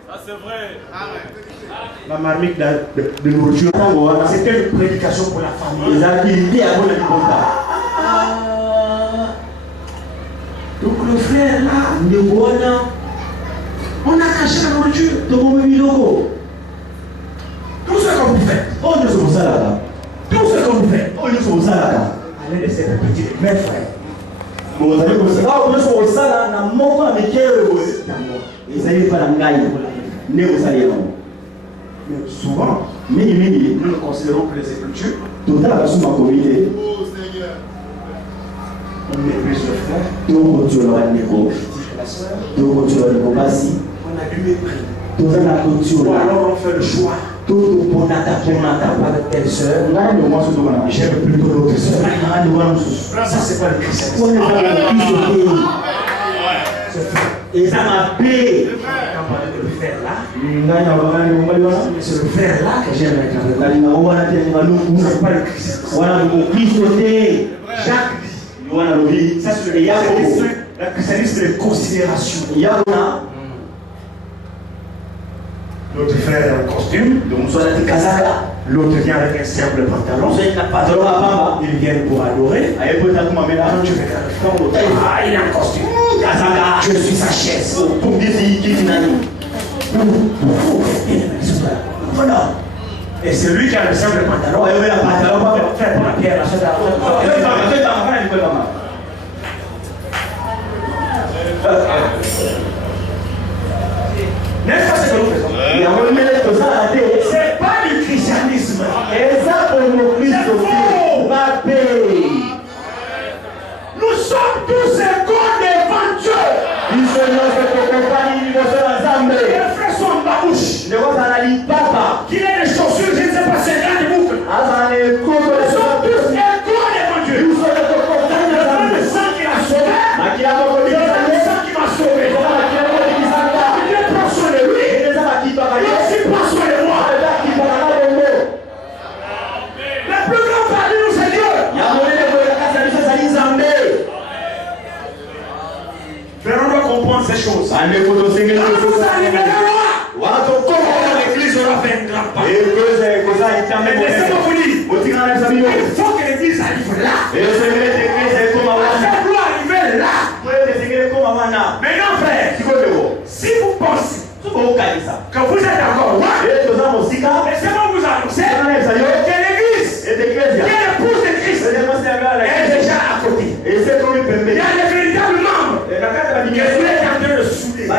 Ça c'est vrai. La marmite de nourriture, c'était une prédication pour la famille. Donc le frère là, on a caché la nourriture. Donc Tout ce que vous faites. Oh, nous sommes ça là. Tout ce que vous faites. Oh, nous sommes ça là. Allez laisser le petit mes frères. Bon, vous allez comme ça. Oh, nous sommes ça là. Na moko avec eux. Ils n'allaient pas la ngaï. Ne vous allez là. Mais souvent, nous ne considérons que les Écritures. Tout à l'heure, sur ma communauté. On méprise le frère. Tout tu l'as dit. La soeur. Tout tu l'as dit. On a du mépris. Tout ça la culture. Ou alors on fait le choix. Tout pour n'attaquer pas de telle soeur. J'aime plutôt l'autre soeur. Ça, c'est pas le christianisme. Et ça m'a payé. Quand on parle de le faire là, c'est le faire là que j'aime avec la c'est pas le christianisme. Jacques, ça c'est le christianisme de considération. L'autre frère en costume, l'autre vient avec un simple pantalon. Ils viennent pour adorer. Quand tu regardes, il est en costume. Je suis sa chaise. Voilà. Et c'est lui qui a le simple pantalon. Faire pour la pierre. N'est-ce pas ce que nous faisons? C'est pas du christianisme. C'est faux. Nous sommes tous égaux devant Dieu. Les frères sont en babouche. Qu'il ait des chaussures, je ne sais pas, 50 boucles. Nous sommes tous égaux devant Dieu. Le sang qui l'a sauvé. Le sang qui m'a sauvé. Il est proche de lui. Il est aussi proche de moi. Le plus grand parmi nous, c'est Dieu. Mais on doit comprendre ces choses. Quand vous arriverez là, l'église aura fait un grand pas. Mais laissez-moi vous dire, il faut que l'église arrive là. Elle doit arriver là. Maintenant, frère, si vous pensez que vous êtes encore là, laissez-moi vous annoncer que l'église, qui est l'épouse de Christ, est déjà à côté. Il y a des véritables membres que vous êtes en train de souder. C'est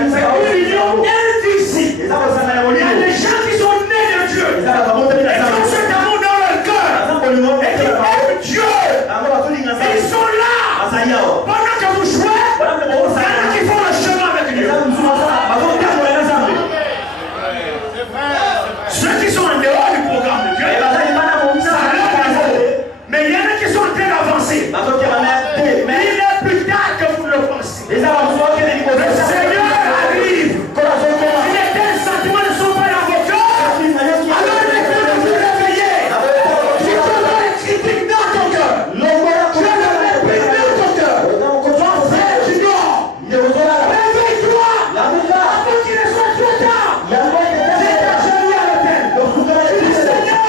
une union indicible. Il y a des gens qui sont nés de Dieu. Ils ont cet amour dans leur cœur. Et qui aiment Dieu. Et ils sont là. Pendant que vous jouez, il y en a qui font le chemin avec Dieu. Ceux qui sont en dehors du programme de Dieu, ça leur. Mais il y en a qui sont en train d'avancer. Mais il est plus tard que vous le pensez. Le Seigneur arrive. Il est un sentiment de son Père dans vos cœurs. Alors il est temps de vous réveiller. Tu peux avoir les critiques dans ton cœur. Tu as le mépris dans ton cœur. Tu dors. Réveille-toi. Avant qu'il ne soit trop tard. C'est ta journée à l'hôtel. Tu dis Seigneur,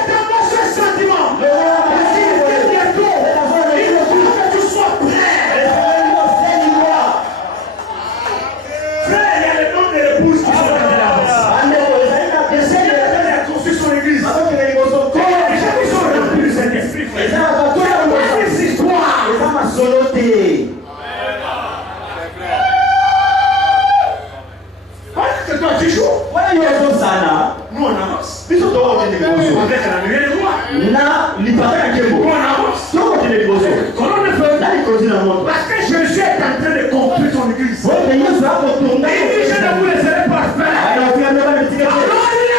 donne-moi ce sentiment. Il est bientôt. Il faut que tu sois prêt. Frère, il y a le nom de l'épouse qui sont dans l'avance. Essaye de faire la construction de l'église. Il y a des gens qui sont remplis de cet esprit, frère. C'est des histoires. Pendant que toi tu joues, nous on avance. On est à la nuit de moi. On avance. Comment on ne peut pas? Parce que Jésus est en train de construire son église. Il dit je ne vous laisserai pas faire. Alors il est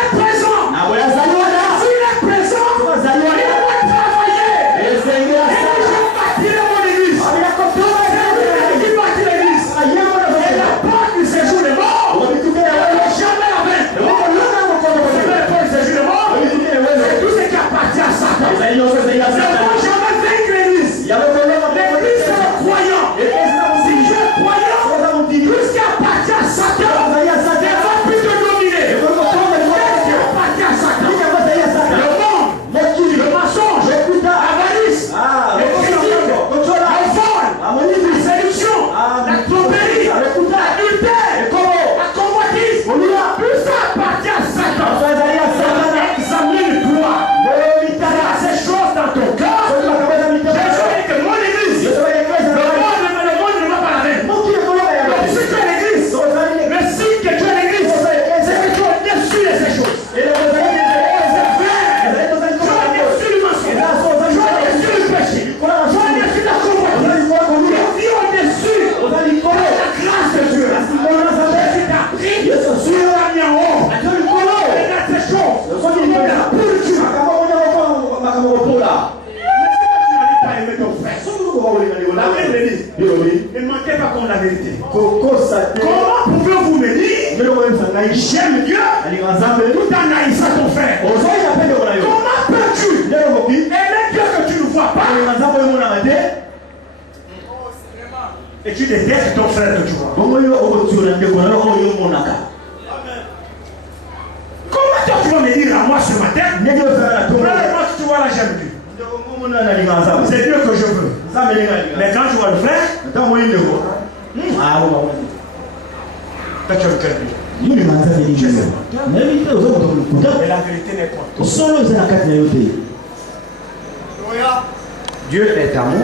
présent. S'il est présent, il va travailler. Il dit je bâtirai mon église. C'est lui qui bâtit l'église. Et la porte du séjour des morts, elle n'est jamais ouverte. C'est la porte du séjour des morts. C'est tout ce qui appartient à Satan. bénisse. Ne mentez pas contre la vérité. Comment pouvez-vous me dire j'aime Dieu tout en haïssant ton frère? Comment peux-tu aimer Dieu que tu ne vois pas et tu détestes ton frère que tu vois? Comment toi tu vas me dire à moi ce matin, premièrement si tu vois là j'aime Dieu, c'est Dieu que je veux, mais quand je vois le frère, toi tu aimes quel Dieu? Et la vérité n'est pas toi. Dieu est amour.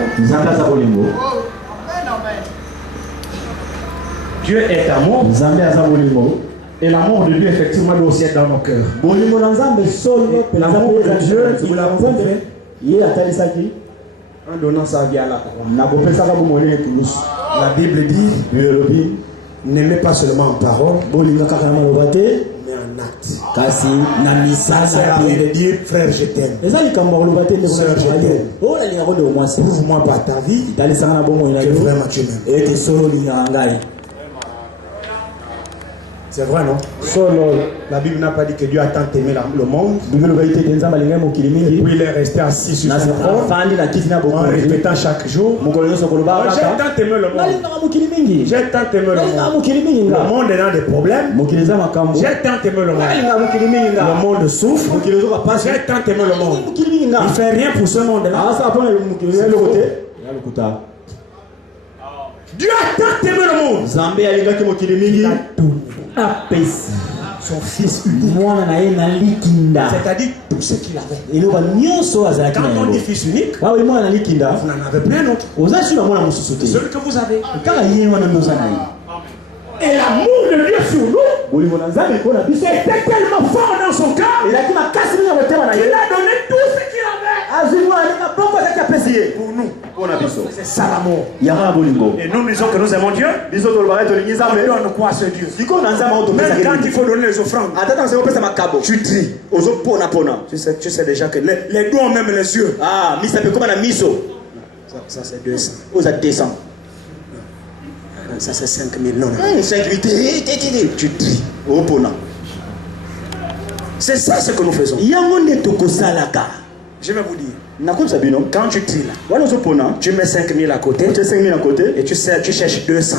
Dieu est amour. Et l'amour de Dieu effectivement doit aussi être dans nos cœurs. L'amour de Dieu, il l'a prouvé en donnant sa vie à la croix. La Bible dit, n'aimez pas seulement en parole, mais en acte. Ça sert à rien de dire, frère, je t'aime. Sœur, je t'aime. Prouve-moi par ta vie que vraiment tu m'aimes. C'est vrai, non? La Bible n'a pas dit que Dieu a tant aimé le monde. Et puis il est resté assis sur son trône en répétant chaque jour. J'ai tant aimé le monde. J'ai tant aimé le monde. Le monde est dans des problèmes. J'ai tant aimé le monde. Le monde souffre. J'ai tant aimé le monde. Il ne fait rien pour ce monde-là. Dieu a tant aimé le monde. Il a tout. Son fils unique. C'est-à-dire tout ce qu'il avait. Quand on dit fils unique, vous n'en avez plus un autre. Celui que vous avez. Et l'amour de Dieu sur nous était tellement fort dans son cœur qu'il a donné tout ce qu'il avait pour nous. C'est ça l'amour. Et nous disons que nous aimons Dieu. On doit nous croire ce Dieu. Même quand il faut donner les offrandes, tu tries. Tu sais déjà que les doigts ont même les yeux. Ça c'est 200. Ça c'est 5000. Non. 5000. Tu tries. C'est ça ce que nous faisons. Je vais vous dire. Quand tu tries là, tu mets 5000 à côté et tu cherches 200.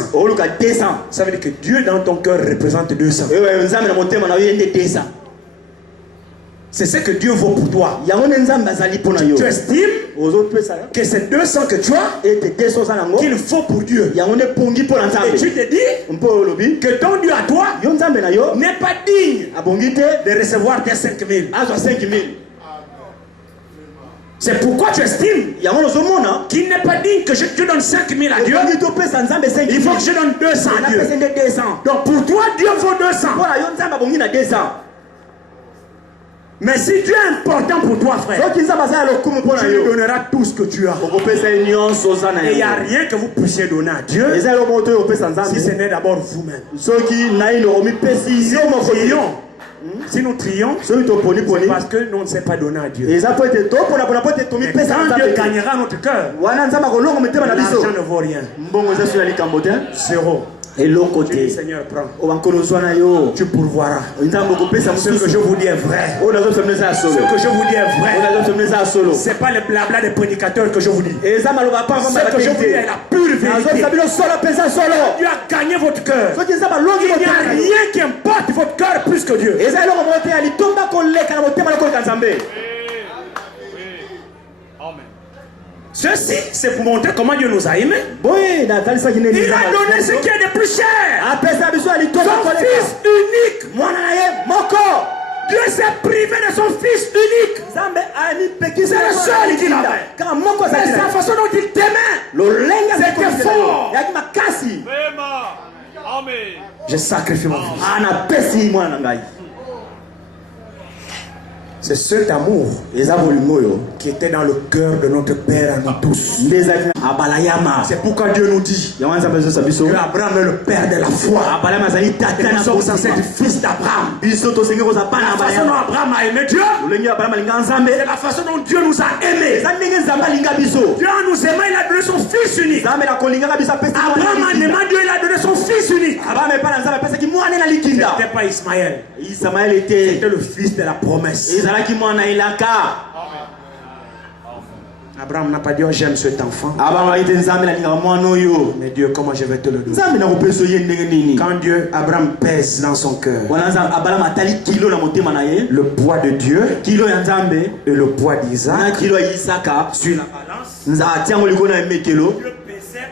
Ça veut dire que Dieu dans ton cœur représente 200. C'est ce que Dieu vaut pour toi. Tu estimes que c'est 200 que tu as qu'il faut pour Dieu. Et tu te dis que ton Dieu à toi n'est pas digne de recevoir tes 5000. C'est pourquoi tu estimes qu'il n'est pas digne que je donne 5000 à Dieu. Il faut que je donne 200 à Dieu. Donc pour toi, Dieu vaut 200. Mais si Dieu est important pour toi, frère, tu lui donneras tout ce que tu as. Et il n'y a rien que vous puissiez donner à Dieu si ce n'est d'abord vous-même. Si nous trions, c'est parce que nous ne sommes pas donnés à Dieu. Mais quand Dieu gagnera notre cœur, l'argent ne vaut rien. Zéro. Et l'autre côté, Seigneur, prends. Tu pourvoiras. Ce que je vous dis est vrai. Ce que je vous dis est vrai. Ce n'est pas le blabla des prédicateurs que je vous dis. Ce que je vous dis est la pure vérité. Dieu a gagné votre cœur. Il n'y a rien qui importe votre cœur plus que Dieu. Ceci, c'est pour montrer comment Dieu nous a aimés. Il a donné ce qui est de plus cher. Son fils unique. Dieu s'est privé de son fils unique. C'est le seul qu'il avait. C'est sa façon dont il t'aimait. C'était fort. Je sacrifie mon fils. C'est cet amour qui était dans le cœur de notre Père à nous tous. C'est pourquoi Dieu nous dit que Abraham est le Père de la foi. Nous sommes censés être fils d'Abraham. La façon dont Abraham a aimé Dieu, c'est la façon dont Dieu nous a aimés. Dieu en nous aimant, il a donné son fils unique. Abraham en aimant Dieu, il a donné son fils unique. Ce n'était pas Ismaël. C'était le fils de la promesse. Abraham n'a pas dit oh, j'aime cet enfant. Mais Dieu, comment je vais te le donner? Quand Dieu, Abraham pèse dans son cœur le poids de Dieu et le poids d'Isaac sur la balance, Dieu pesait.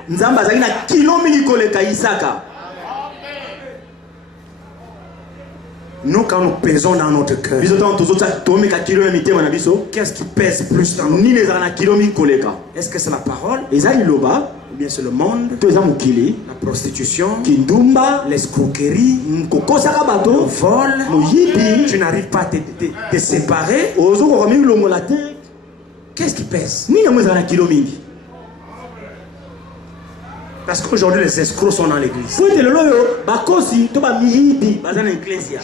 Nous, quand nous pesons dans notre cœur, qu'est-ce qui pèse plus dans notre cœur? Est-ce que c'est la parole? Ou bien c'est le monde, la prostitution, l'escroquerie, le vol? Tu n'arrives pas à te séparer? Qu'est-ce qui pèse? Parce qu'aujourd'hui les escrocs sont dans l'église. Je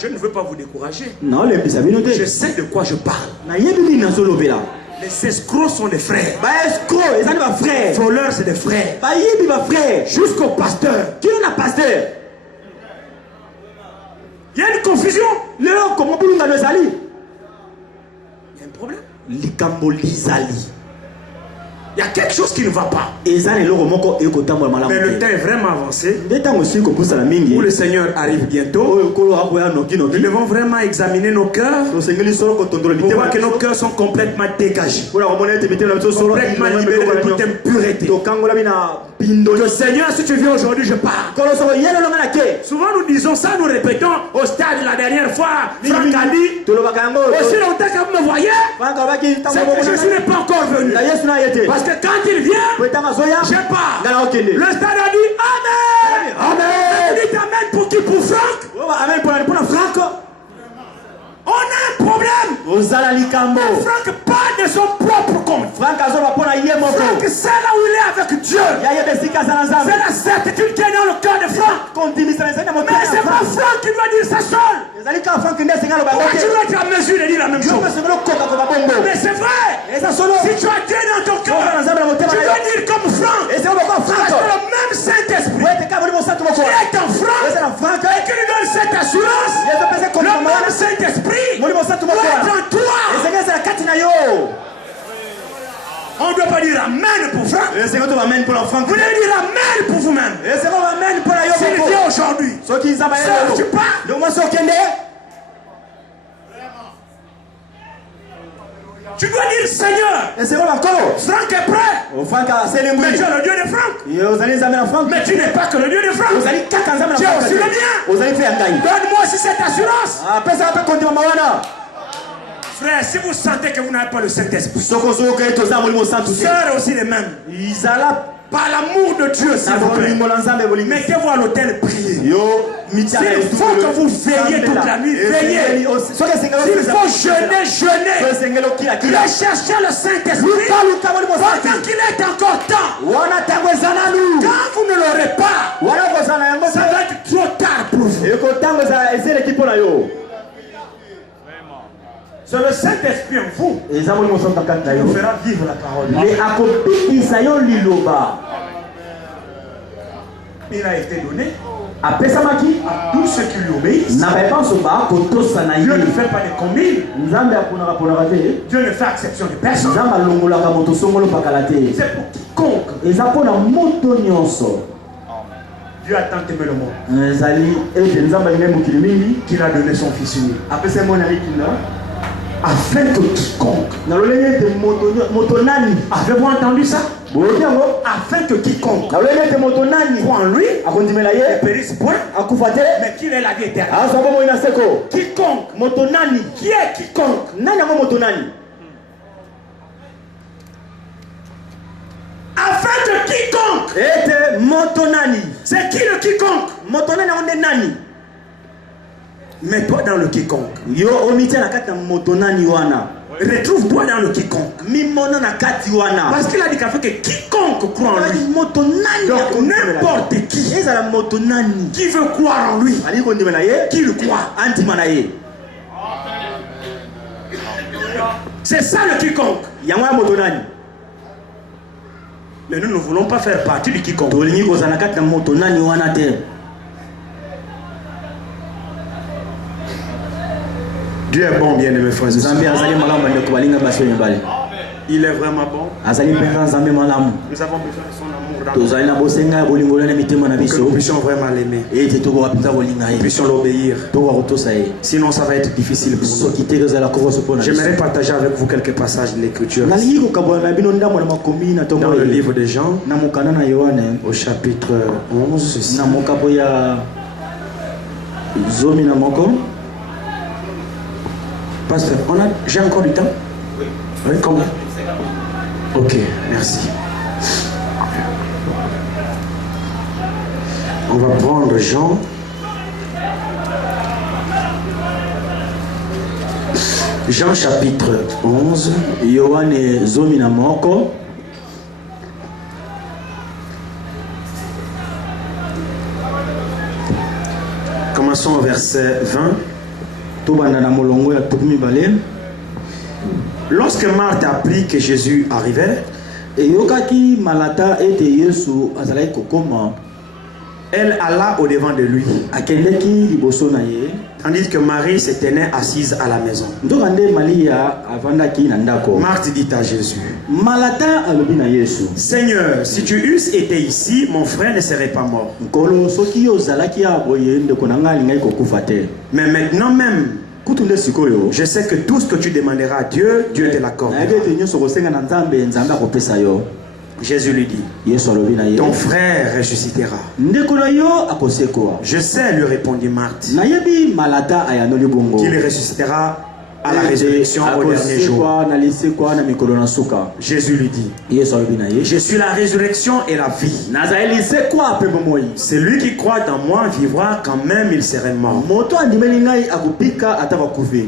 ne veux pas vous décourager. Je sais de quoi je parle. Les escrocs sont des frères. Voleurs, c'est des frères. Jusqu'au pasteur. Il y a une confusion. Il y a un problème. Il y a quelque chose qui ne va pas. Mais le temps est vraiment avancé. Où le Seigneur arrive bientôt. Nous devons vraiment examiner nos cœurs pour voir que nos cœurs sont complètement dégagés. Complètement libérés de toute impureté. Le Seigneur, si tu viens aujourd'hui, je parle. Souvent nous disons ça, nous répétons au stade de la dernière fois. Franck a dit, aussi longtemps que vous me voyez, c'est que Jésus n'est pas encore venu. Parce que quand il vient, je pars. Le stade a dit Amen. Amen. Dites Amen pour qui? Pour Franck? Amen pour Franck. On a un problème. Franck parle de son propre compte. Franck, c'est là où il est avec Dieu. C'est la certitude qui est dans le cœur de Franck. Mais c'est pas Franck qui doit dire ça seul. Pourquoi tu dois être à mesure de dire la même chose? Mais c'est vrai. Si tu as Dieu dans ton cœur, tu dois dire comme Franck. Parce que le même Saint-Esprit qui est en Franck et qui lui donne cette assurance, le même Saint-Esprit doit être en toi. On ne doit pas dire Amen pour Franck. Vous devez dire Amen pour vous-même. S'il vient aujourd'hui, tu pars. Tu dois dire Seigneur, Franck est prêt. Mais tu es le Dieu de Franck. Mais tu n'es pas que le Dieu de Franck. Tu es aussi le mien. Donne-moi aussi cette assurance. Frère, si vous sentez que vous n'avez pas le Saint-Esprit, sœurs aussi les mêmes. Par l'amour de Dieu, s'il vous plaît, mettez-vous à l'autel prier. S'il faut que vous veillez toute la nuit, veillez. S'il faut jeûner, jeûnez. Recherchez le Saint-Esprit pendant qu'il est encore temps. Quand vous ne l'aurez pas, ça va être trop tard pour vous. C'est le Saint-Esprit en vous qui vous fera vivre la parole. Il a été donné à tous ceux qui lui obéissent. Dieu ne fait pas de combine. Dieu ne fait exception de personne. C'est pour quiconque. Dieu a tant aimé le monde qu'il a donné son fils unique. Afin que quiconque. Avez-vous entendu ça? Afin que quiconque croit en lui ne périsse point, mais qu'il ait la vie éternelle. Quiconque. Qui est quiconque? Afin que quiconque. C'est qui le quiconque? Mets-toi dans le quiconque. Yo omiti na kati na motonani wana. Retrouve-toi dans le quiconque. Mimona na kati wana. Parce qu'il a dit que quiconque croit en lui. Motonani. Donc n'importe qui. Ezala motonani. Qui veut croire en lui. Qui le croit. Antimanaye. C'est ça le quiconque. Yangwa motonani. Mais nous ne voulons pas faire partie du quiconque. Tolingi kozana kati na motonani wana te. Dieu est bon, bien aimé frères et sœurs. Il est vraiment bon. Nous avons besoin de son amour pour que nous puissions vraiment l'aimer. Nous puissions l'obéir. Sinon ça va être difficile pour nous. J'aimerais partager avec vous quelques passages de l'écriture. Dans le livre de Jean, au chapitre 11. Pasteur, j'ai encore du temps? Oui, combien? Ok, merci. On va prendre Jean. Jean chapitre 11. Yohane Zomina Moko. Commençons au verset 20. Lorsque Marthe apprit que Jésus arrivait, elle alla au-devant de lui, tandis que Marie se tenait assise à la maison. Marthe dit à Jésus, Seigneur, si tu eusses été ici, mon frère ne serait pas mort. Mais maintenant même, je sais que tout ce que tu demanderas à Dieu, Dieu te l'accorde. Jésus lui dit, ton frère ressuscitera. Je sais, lui répondit Marthe, qu'il ressuscitera à la résurrection au dernier jour. Jésus lui dit, je suis la résurrection et la vie. Celui qui croit en moi vivra quand même il serait mort.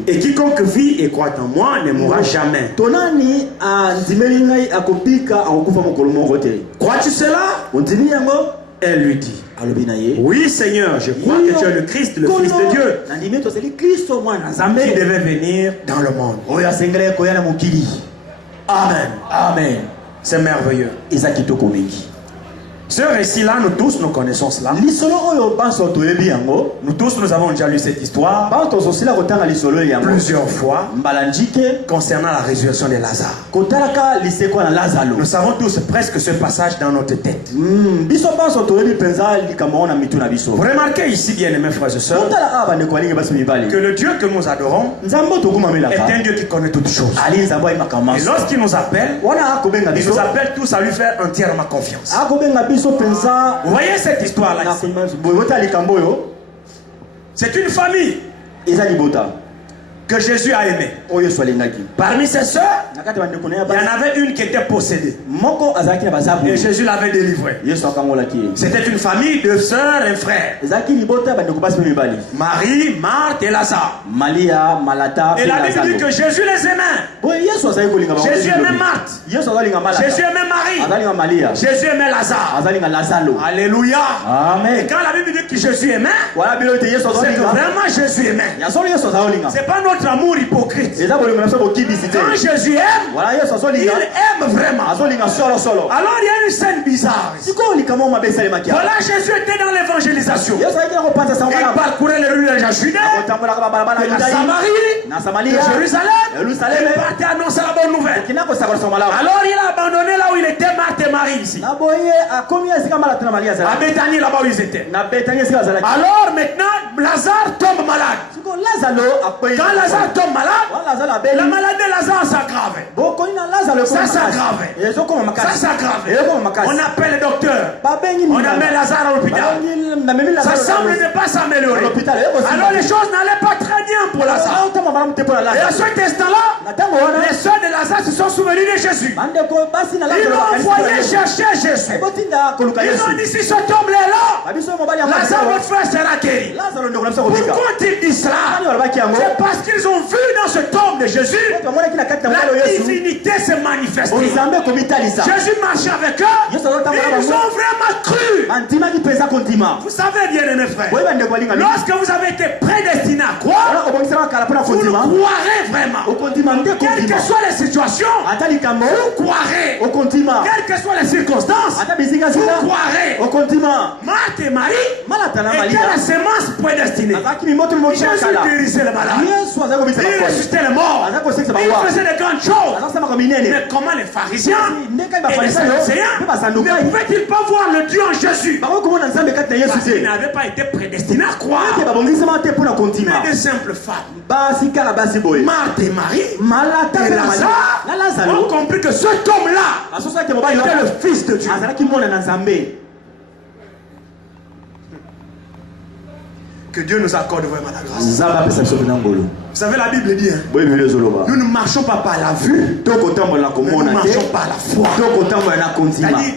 Et quiconque vit et croit en moi ne mourra jamais. Crois-tu cela? Elle lui dit, oui Seigneur, je crois que tu es le Christ, le Fils de Dieu, qui devait venir dans le monde. Amen. Amen. C'est merveilleux. Ce récit-là, nous tous, nous connaissons cela. Nous tous, nous avons déjà lu cette histoire plusieurs fois concernant la résurrection de Lazare. Nous savons tous presque ce passage dans notre tête. Vous remarquez ici, bien aimés frères et sœurs, que le Dieu que nous adorons est un Dieu qui connaît toutes choses. Et lorsqu'il nous appelle, il nous appelle tous à lui faire entièrement confiance. Vous voyez cette histoire-là ici? C'est une famille que Jésus a aimé. Parmi ses sœurs, il y en avait une qui était possédée. Et Jésus l'avait délivrée. C'était une famille de sœurs et frères. Marie, Marthe et Lazare. Et la Bible dit que Jésus les aimait. Jésus aimait Marthe. Jésus aimait Marie. Jésus aimait Lazare. Alléluia. Amen. Et quand la Bible dit que Jésus aimait, c'est que vraiment Jésus aimait. C'est pas notre amour hypocrite. Quand Jésus aime, il aime vraiment. Alors il y a une scène bizarre. Voilà, Jésus était dans l'évangélisation. Il parcourait les rues de la Judée, de la Samarie, de Jérusalem. Il partait annoncer la bonne nouvelle. Alors il a abandonné là où il était, Marthe et Marie ici. À Béthanie, là-bas où ils étaient. Alors maintenant, Lazare tombe malade. Quand Lazare tombe malade, la maladie de Lazare s'aggravait. Ça s'aggravait. On appelle le docteur. On amène Lazare à l'hôpital. Ça semble ne pas s'améliorer. Alors les choses n'allaient pas très bien pour Lazare. Et à cet instant-là, les soeurs de Lazare se sont souvenues de Jésus. Ils l'ont envoyé chercher Jésus. Ils ont dit, si ce tombe est là, Lazare, votre frère, sera guéri. Pourquoi ont-ils dit cela? cela? C'est parce qu'ils ont vu dans ce tombe de Jésus la divinité se manifester. Jésus marchait avec eux. Ils ont vraiment cru. Vous savez bien, mes frères, lorsque vous avez été prédestiné à croire, vous croirez vraiment. Quelles que soient les situations, vous croirez. Quelles que soient les circonstances, vous croirez. Marthe et Marie étaient la semence prédestinée. Jésus guérissait les malades. Il ressuscitait les morts. Il faisait de grandes choses. Mais comment les pharisiens et les sadducéens ne pouvaient-ils pas voir le Dieu en Jésus? Parce qu'ils n'avaient pas été prédestinés à croire. Mais des simples femmes, Marthe et Marie et Lazare, ont compris que ce homme-là était le Fils de Dieu. Que Dieu nous accorde vraiment la grâce. Vous savez, la Bible dit, nous ne marchons pas par la vue, nous ne marchons par la foi. C'est-à-dire,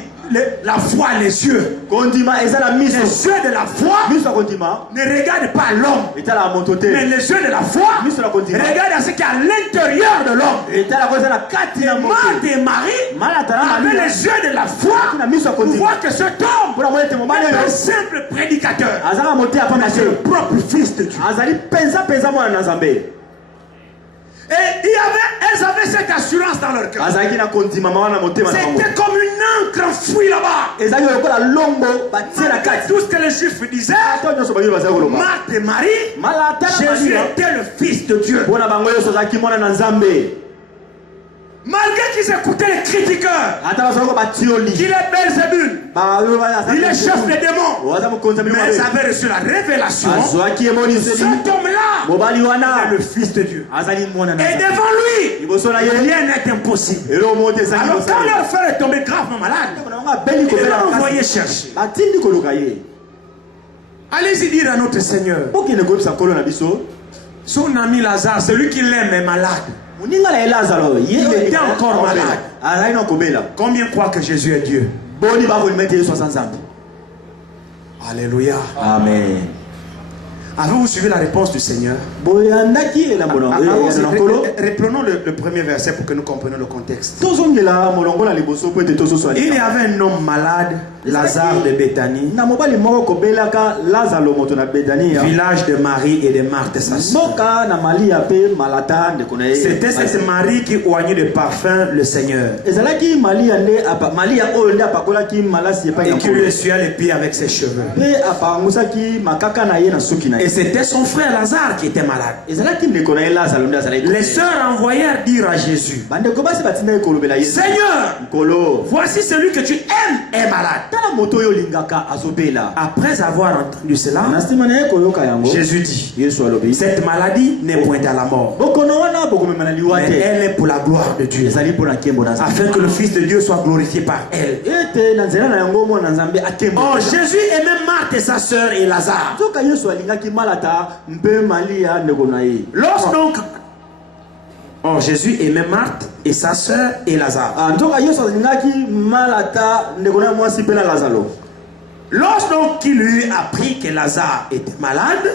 la foi, les yeux. Les yeux de la foi ne regardent pas l'homme. Mais les yeux de la foi regardent à ce qu'il y a à l'intérieur de l'homme. Marthe et Marie avaient les yeux de la foi pour voir que cet homme est un simple prédicateur. C'est le propre Fils de Dieu. Et elles avaient cette assurance dans leur cœur. C'était comme une encre enfouie là-bas. Malgré tout ce que les Juifs disaient, Marthe et Marie, Jésus était le Fils de Dieu. Malgré qu'ils écoutaient les critiqueurs, qu'il est Belzébul, il est chef des démons, mais ils avaient reçu la révélation. Cet homme-là est le Fils de Dieu. Et devant lui, rien n'est impossible. Alors quand leur frère est tombé gravement malade, il l'a envoyé chercher. Allez-y dire à notre Seigneur, son ami Lazare, celui qui l'aime est malade. Il était encore malade. Combien croient que Jésus est Dieu? Alléluia. Amen. Avez-vous suivi la réponse du Seigneur? Reprenons le premier verset pour que nous comprenions le contexte. Il y avait un homme malade, Lazare de Béthanie, village de Marie et de Marthe sa sœur. C'était cette Marie qui oignait de parfum le Seigneur et qui lui essuyait les pieds avec ses cheveux. Et c'était son frère Lazare qui était malade. Les sœurs envoyèrent dire à Jésus, Seigneur, voici celui que tu aimes est malade. Après avoir entendu cela, Jésus dit, cette maladie n'est point à la mort, mais elle est pour la gloire de Dieu, afin que le Fils de Dieu soit glorifié par elle. Oh, Jésus aimait Marthe et sa sœur et Lazare. Lorsque donc Jésus aimait Marthe et sa sœur et Lazare. Lorsque donc il eut appris que Lazare était malade,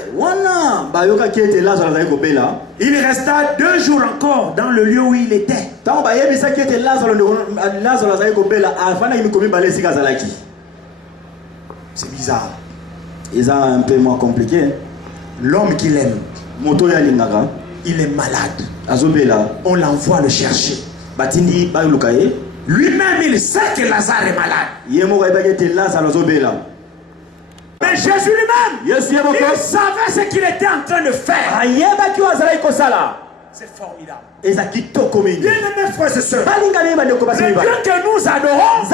il resta 2 jours encore dans le lieu où il était. C'est bizarre. Ils ont un peu moins compliqué. L'homme qu'il aime, il est malade. On l'envoie le chercher. Lui-même, il sait que Lazare est malade. Mais Jésus lui-même, il savait ce qu'il était en train de faire. C'est formidable. Bien-aimés frères et sœurs, le Dieu que nous adorons, nous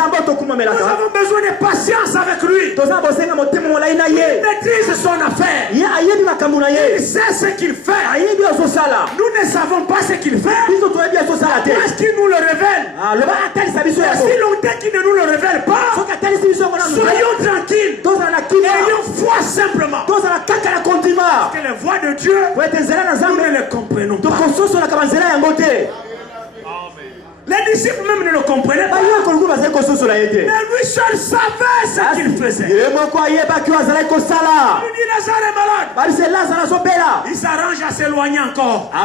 avons besoin de patience avec lui. Il maîtrise son affaire. Il sait ce qu'il fait. Nous ne savons pas ce qu'il fait. Est-ce qu'il nous le révèle? Et si longtemps qu'il ne nous le révèle pas, soyons tranquilles. Ayons foi simplement. Parce que les voix de Dieu, nous ne les comprenons pas. Les disciples même ne le comprenaient pas. Mais lui seul savait ce qu'il faisait. Il dit Lazare est malade. Il s'arrange à s'éloigner encore. Et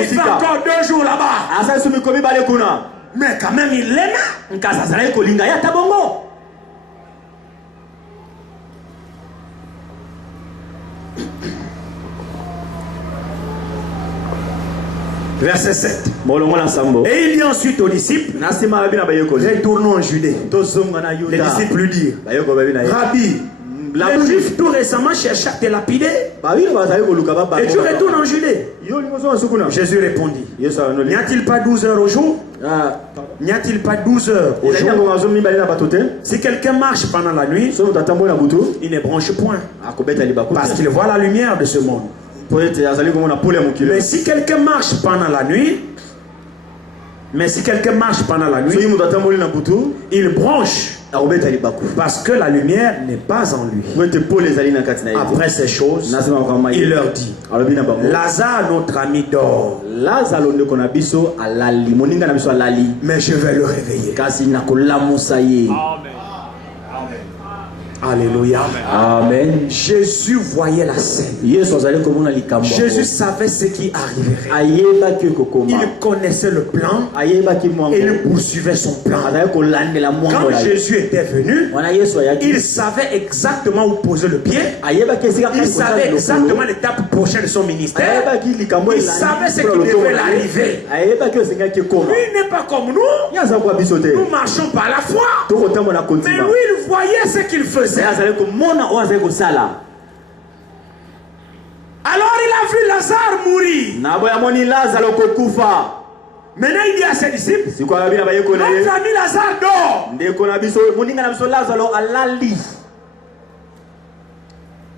il fait encore 2 jours là-bas. Mais quand même il l'aimait. Verset 7. Et il dit ensuite aux disciples, retournons en Judée. Les disciples lui disent, Rabbi, les Juifs tout récemment cherchaient à te lapider. Et tu retournes en Judée. Jésus répondit, n'y a-t-il pas 12 heures au jour? N'y a-t-il pas 12 heures au jour? Si quelqu'un marche pendant la nuit, il ne bronche point, parce qu'il voit la lumière de ce monde. Mais si quelqu'un marche pendant la nuit, il bronche, parce que la lumière n'est pas en lui. Après ces choses, il leur dit, Lazare, notre ami, dort, mais je vais le réveiller. Alléluia. Amen. Jésus voyait la scène. Jésus savait ce qui arriverait. Il connaissait le plan et il poursuivait son plan. Quand Jésus était venu, il savait exactement où poser le pied. Il savait exactement l'étape prochaine de son ministère. Il savait ce qui devait l'arriver. Lui n'est pas comme nous. Nous marchons par la foi. Mais lui, il voyait ce qu'il faisait. Alors il a vu Lazare mourir. Maintenant il dit à ses disciples, notre ami Lazare dort,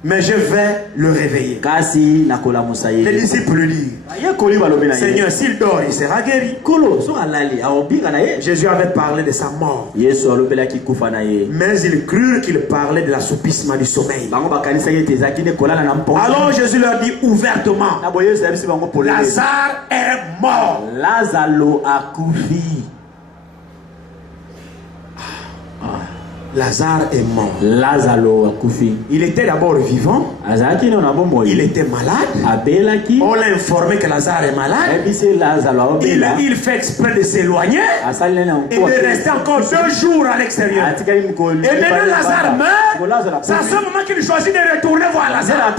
mais je vais le réveiller. Les disciples lui disent, Seigneur, s'il dort, il sera guéri. Jésus avait parlé de sa mort, mais ils crurent qu'il parlait de l'assoupissement du sommeil. Alors Jésus leur dit ouvertement, Lazare est mort. Lazare est mort. Il était d'abord vivant. Il était malade. On l'a informé que Lazare est malade. Il fait exprès de s'éloigner et de rester encore 2 jours à l'extérieur. Et maintenant Lazare meurt. C'est à ce moment qu'il choisit de retourner voir Lazare.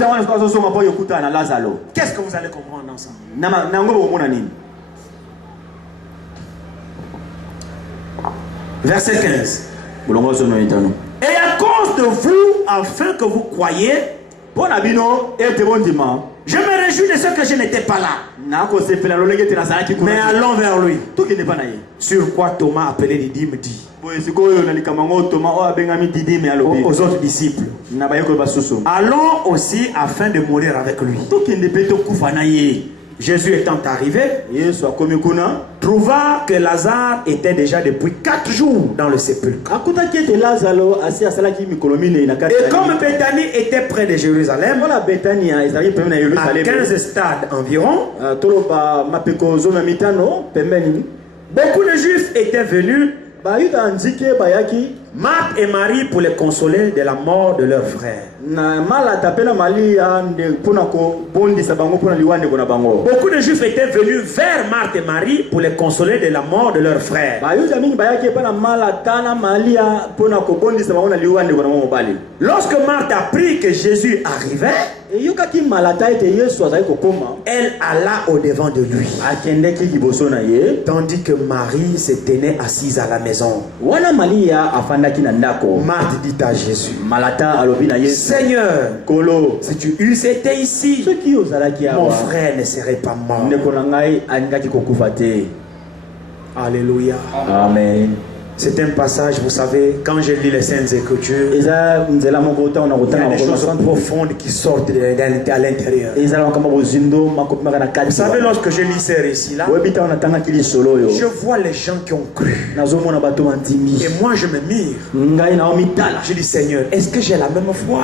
Qu'est-ce que vous allez comprendre ensemble? Verset 15. Et à cause de vous, afin que vous croyiez, je me réjouis de ce que je n'étais pas là. Mais allons vers lui. Sur quoi Thomas appelé Didyme dit aux autres disciples, allons aussi afin de mourir avec lui. Jésus étant arrivé, trouva que Lazare était déjà depuis 4 jours dans le sépulcre. Et comme Béthanie était près de Jérusalem, à 15 stades environ, beaucoup de Juifs étaient venus, Marthe et Marie, pour les consoler de la mort de leur frère. Beaucoup de Juifs étaient venus vers Marthe et Marie pour les consoler de la mort de leur frère. Lorsque Marthe apprit que Jésus arrivait, elle alla au-devant de lui, tandis que Marie se tenait assise à la maison. Marthe dit à Jésus, Seigneur, si tu eusses été ici, mon frère ne serait pas mort. Alléluia. Amen. C'est un passage, vous savez, quand je lis les Saintes Écritures, il y a des choses profondes qui sortent à l'intérieur. Vous savez, lorsque je lis ces récits-là, je vois les gens qui ont cru. Et moi, je me mire. Je dis, Seigneur, est-ce que j'ai la même foi?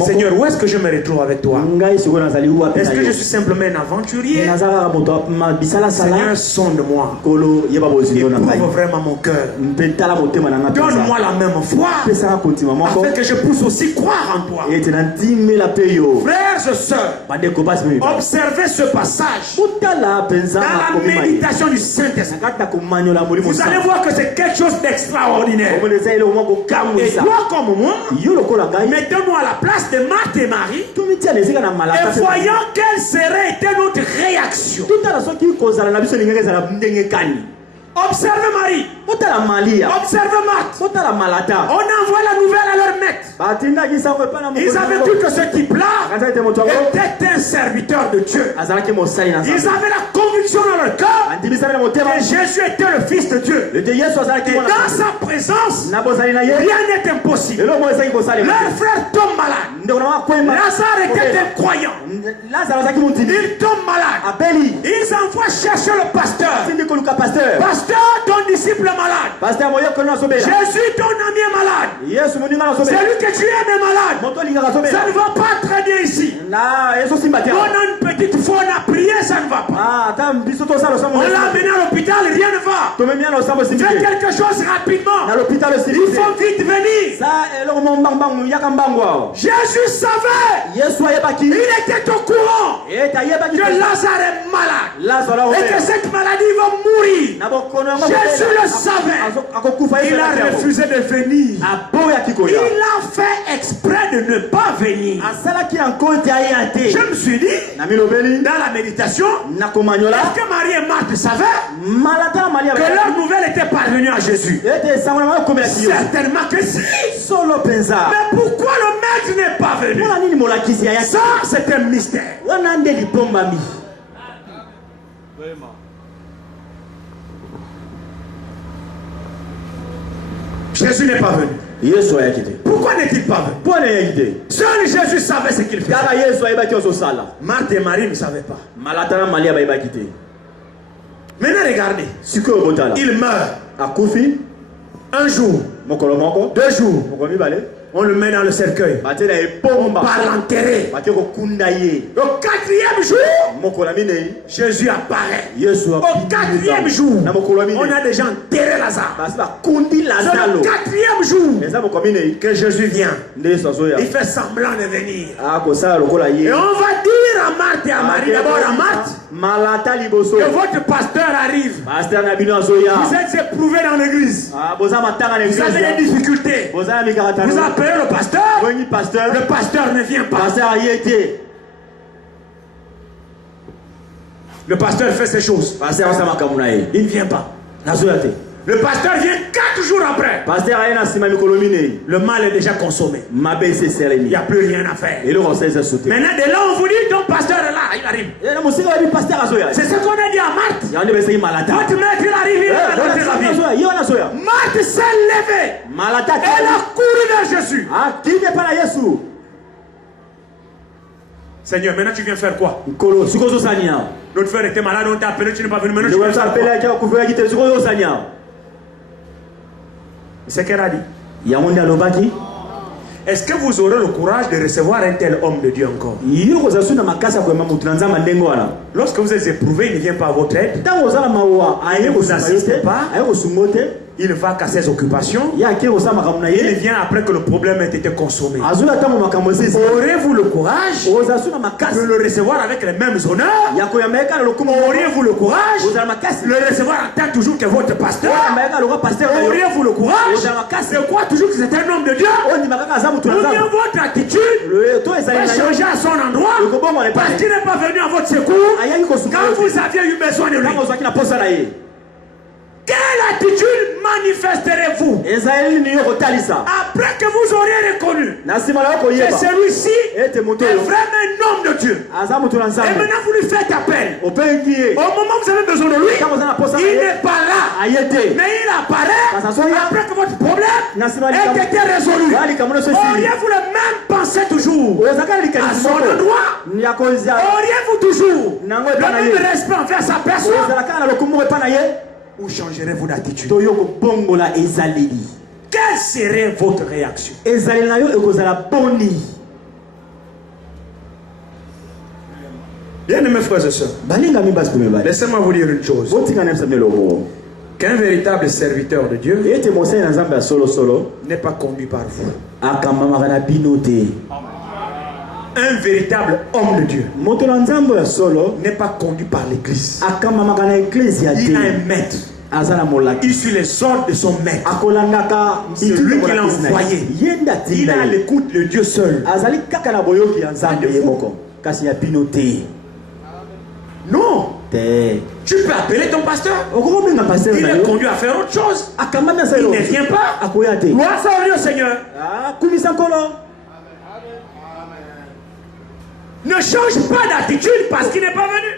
Seigneur, où est-ce que je me retrouve avec toi? Est-ce que je suis simplement un aventurier? Seigneur, sonde-moi. Éprouve vraiment mon cœur. Donne-moi la même foi afin que je puisse aussi croire en toi. Frères et sœurs, observez ce passage dans la méditation du Saint-Esprit. Vous allez voir que c'est quelque chose d'extraordinaire. Et toi comme moi, mettons-nous à la place de Marthe et Marie et voyons quelle serait notre réaction. Observez Marie. Observez Marthe. On envoie la nouvelle à leur maître. Ils avaient tout que ce type-là était un serviteur de Dieu. Ils avaient la conviction dans leur cœur que Jésus était le Fils de Dieu. Et dans sa présence, rien n'est impossible. Leur frère tombe malade. Lazare était un croyant. Il tombe malade. Ils envoient chercher le pasteur. Pasteur, ton disciple est malade. Jésus, ton ami est malade. Celui que tu aimes est malade. Ça ne va pas très bien ici. On a une petite foi, on a prié, ça ne va pas. On l'a amené à l'hôpital, rien ne va. Fais quelque chose rapidement. Il faut vite venir. Jésus savait. Il était au courant que Lazare est malade et que cette maladie va mourir. Jésus le savait. Il a refusé de venir. Il a fait exprès de ne pas venir. Je me suis dit, dans la méditation, est-ce que Marie et Marthe savaient que leur nouvelle était parvenue à Jésus? Certainement que si. Mais pourquoi le maître n'est pas venu? Ça, c'est un mystère. Jésus n'est pas venu. Pourquoi n'est-il pas venu? Seul Jésus savait ce qu'il faisait. Marthe et Marie ne savaient pas. Maintenant regardez. Il meurt. Un jour. 2 jours. On le met dans le cercueil. On va l'enterrer. Au 4e jour, Jésus apparaît. Au 4e jour, on a déjà enterré Lazare. C'est le 4e jour que Jésus vient. Il fait semblant de venir. Et on va dire à Marthe et à Marie, d'abord à Marthe, que votre pasteur arrive. Vous êtes éprouvés dans l'église. Vous avez des difficultés. Vous appelez le pasteur. Le pasteur ne vient pas. Le pasteur fait ces choses. Il ne vient pas. Le pasteur vient 4 jours après. Le mal est déjà consommé. Il n'y a plus rien à faire. Maintenant, de là, on vous dit, ton pasteur est là, il arrive. C'est ce qu'on a dit à Marthe. Votre maître, il arrive, il va dans la ville. Marthe s'est levée. Elle a couru vers Jésus. Seigneur, maintenant tu viens faire quoi? Notre frère était malade, on t'a appelé, tu n'es pas venu. Maintenant tu viens faire quoi? C'est qu'elle a dit. Est-ce que vous aurez le courage de recevoir un tel homme de Dieu encore? Lorsque vous êtes éprouvé, il ne vient pas à votre aide. Il ne vous assiste pas. Il ne va qu'à ses occupations. Il vient après que le problème ait été consommé. Aurez-vous le courage de le recevoir avec les mêmes honneurs? Auriez-vous le courage de le recevoir en tant toujours que votre pasteur? Auriez-vous le courage de croire toujours que c'est un homme de Dieu? Ou bien votre attitude va changer à son endroit parce qu'il n'est pas venu à votre secours quand vous aviez eu besoin de lui? Quelle attitude manifesterez-vous après que vous auriez reconnu que celui-ci est vraiment un homme de Dieu. Et maintenant vous lui faites appel. Au moment où vous avez besoin de lui, il n'est pas là, mais il apparaît après que votre problème ait été résolu. Auriez-vous le même pensée toujours à son endroit? Auriez-vous toujours le même respect envers sa personne? Ou changerez-vous d'attitude? Quelle serait votre réaction? Bien-aimés frères et sœurs, laissez-moi vous dire une chose. Qu'un véritable serviteur de Dieu n'est pas conduit par vous. Un véritable homme de Dieu n'est pas conduit par l'église. Il a un maître. Il suit les ordres de son maître. C'est lui qui l'a envoyé. Il a l'écoute de Dieu seul. Non. Tu peux appeler ton pasteur. Il est conduit à faire autre chose. Il ne vient pas. Gloire soit au Seigneur. Ne change pas d'attitude parce qu'il n'est pas venu.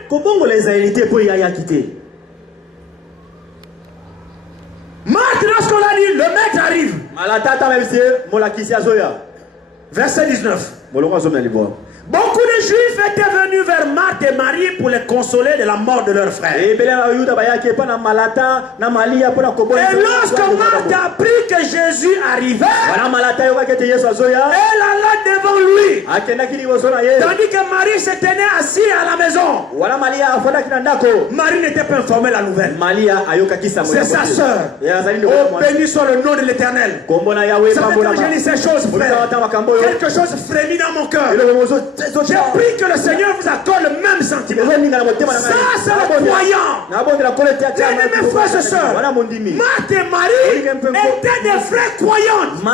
Marthe, lorsqu'on a dit, le maître arrive. Verset 19. Beaucoup de Juifs étaient venus vers Marthe et Marie pour les consoler de la mort de leur frère. Et lorsque Marthe a appris que Jésus arrivait, elle alla devant lui. Tandis que Marie se tenait assise à la maison. Marie n'était pas informée de la nouvelle. C'est sa sœur. Oh, béni soit le nom de l'Éternel. Ça fait quand j'ai dit ces choses, frère, quelque chose frémit dans mon cœur. J'ai pris que le Seigneur vous accorde le même sentiment. Ça, c'est le croyant. Bien-aimés frères et sœurs, Marthe et Marie étaient des vraies croyantes. Ils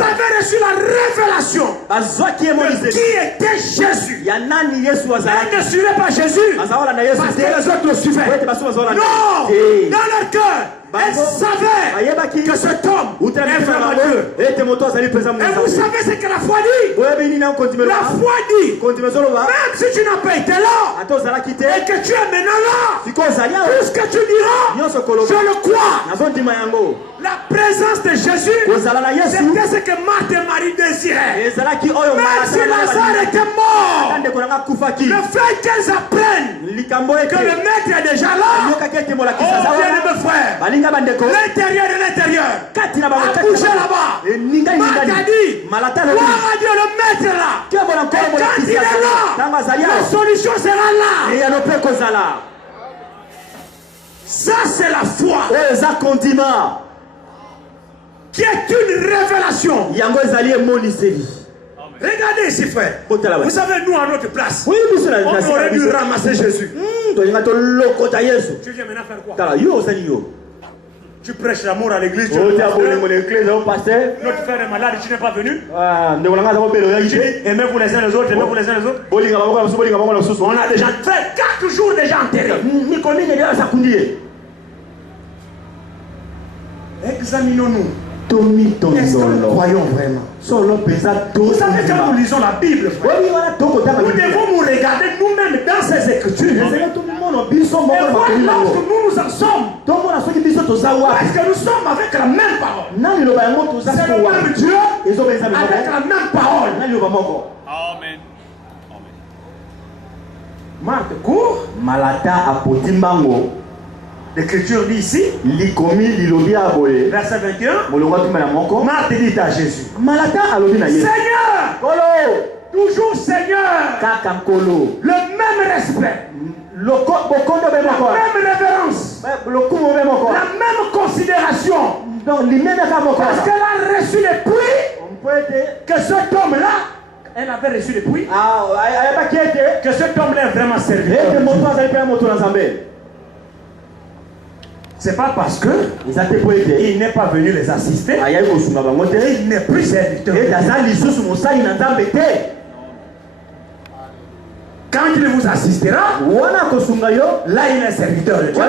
avaient reçu la révélation de qui était Jésus. Elles ne suivaient pas Jésus parce que les autres le suivaient. Non, dans leur cœur, elles savaient que cet homme est vraiment Dieu. Et vous savez ce que la foi dit? La foi dit, même si tu n'as pas été là et que tu es maintenant là, tout ce que tu diras, je le crois. La présence de Jésus, c'était ce que Marthe et Marie désiraient. Même si Lazare était mort, le fait qu'elles apprennent que le maître est déjà là, oh bien-aimés frères, l'intérieur de l'intérieur a bougé là-bas. Marthe a dit, gloire à Dieu, le maître est là. Et quand il est là, la solution sera là. Ça c'est la foi qui est une révélation. Regardez ici, frère. Vous savez, nous à notre place, on aurait dû ramasser Jésus. Tu viens maintenant faire quoi? Tu prêches l'amour à l'église. Notre frère est malade, tu n'es pas venu. Aimez-vous les uns les autres, aimez-vous les uns les autres. On a déjà fait 4 jours déjà enterrés. Examinons-nous. Est-ce que nous croyons vraiment? Vous savez, quand nous lisons la Bible, frère, nous devons nous regarder nous-mêmes dans ces écritures. Et voir là où nous en sommes. Parce que nous sommes avec la même parole. C'est le même Dieu avec la même parole. Amen. Marthe court. L'écriture dit ici, verset 21, Marthe dit à Jésus, Seigneur, toujours Seigneur, le même respect, la même révérence, la même considération, parce qu'elle a reçu les pluies, que cet homme-là, elle avait reçu les pluies, que cet homme-là est vraiment serviteur. C'est pas parce que il n'est pas venu les assister, il n'est plus serviteur. Quand il vous assistera, là il est serviteur de Dieu.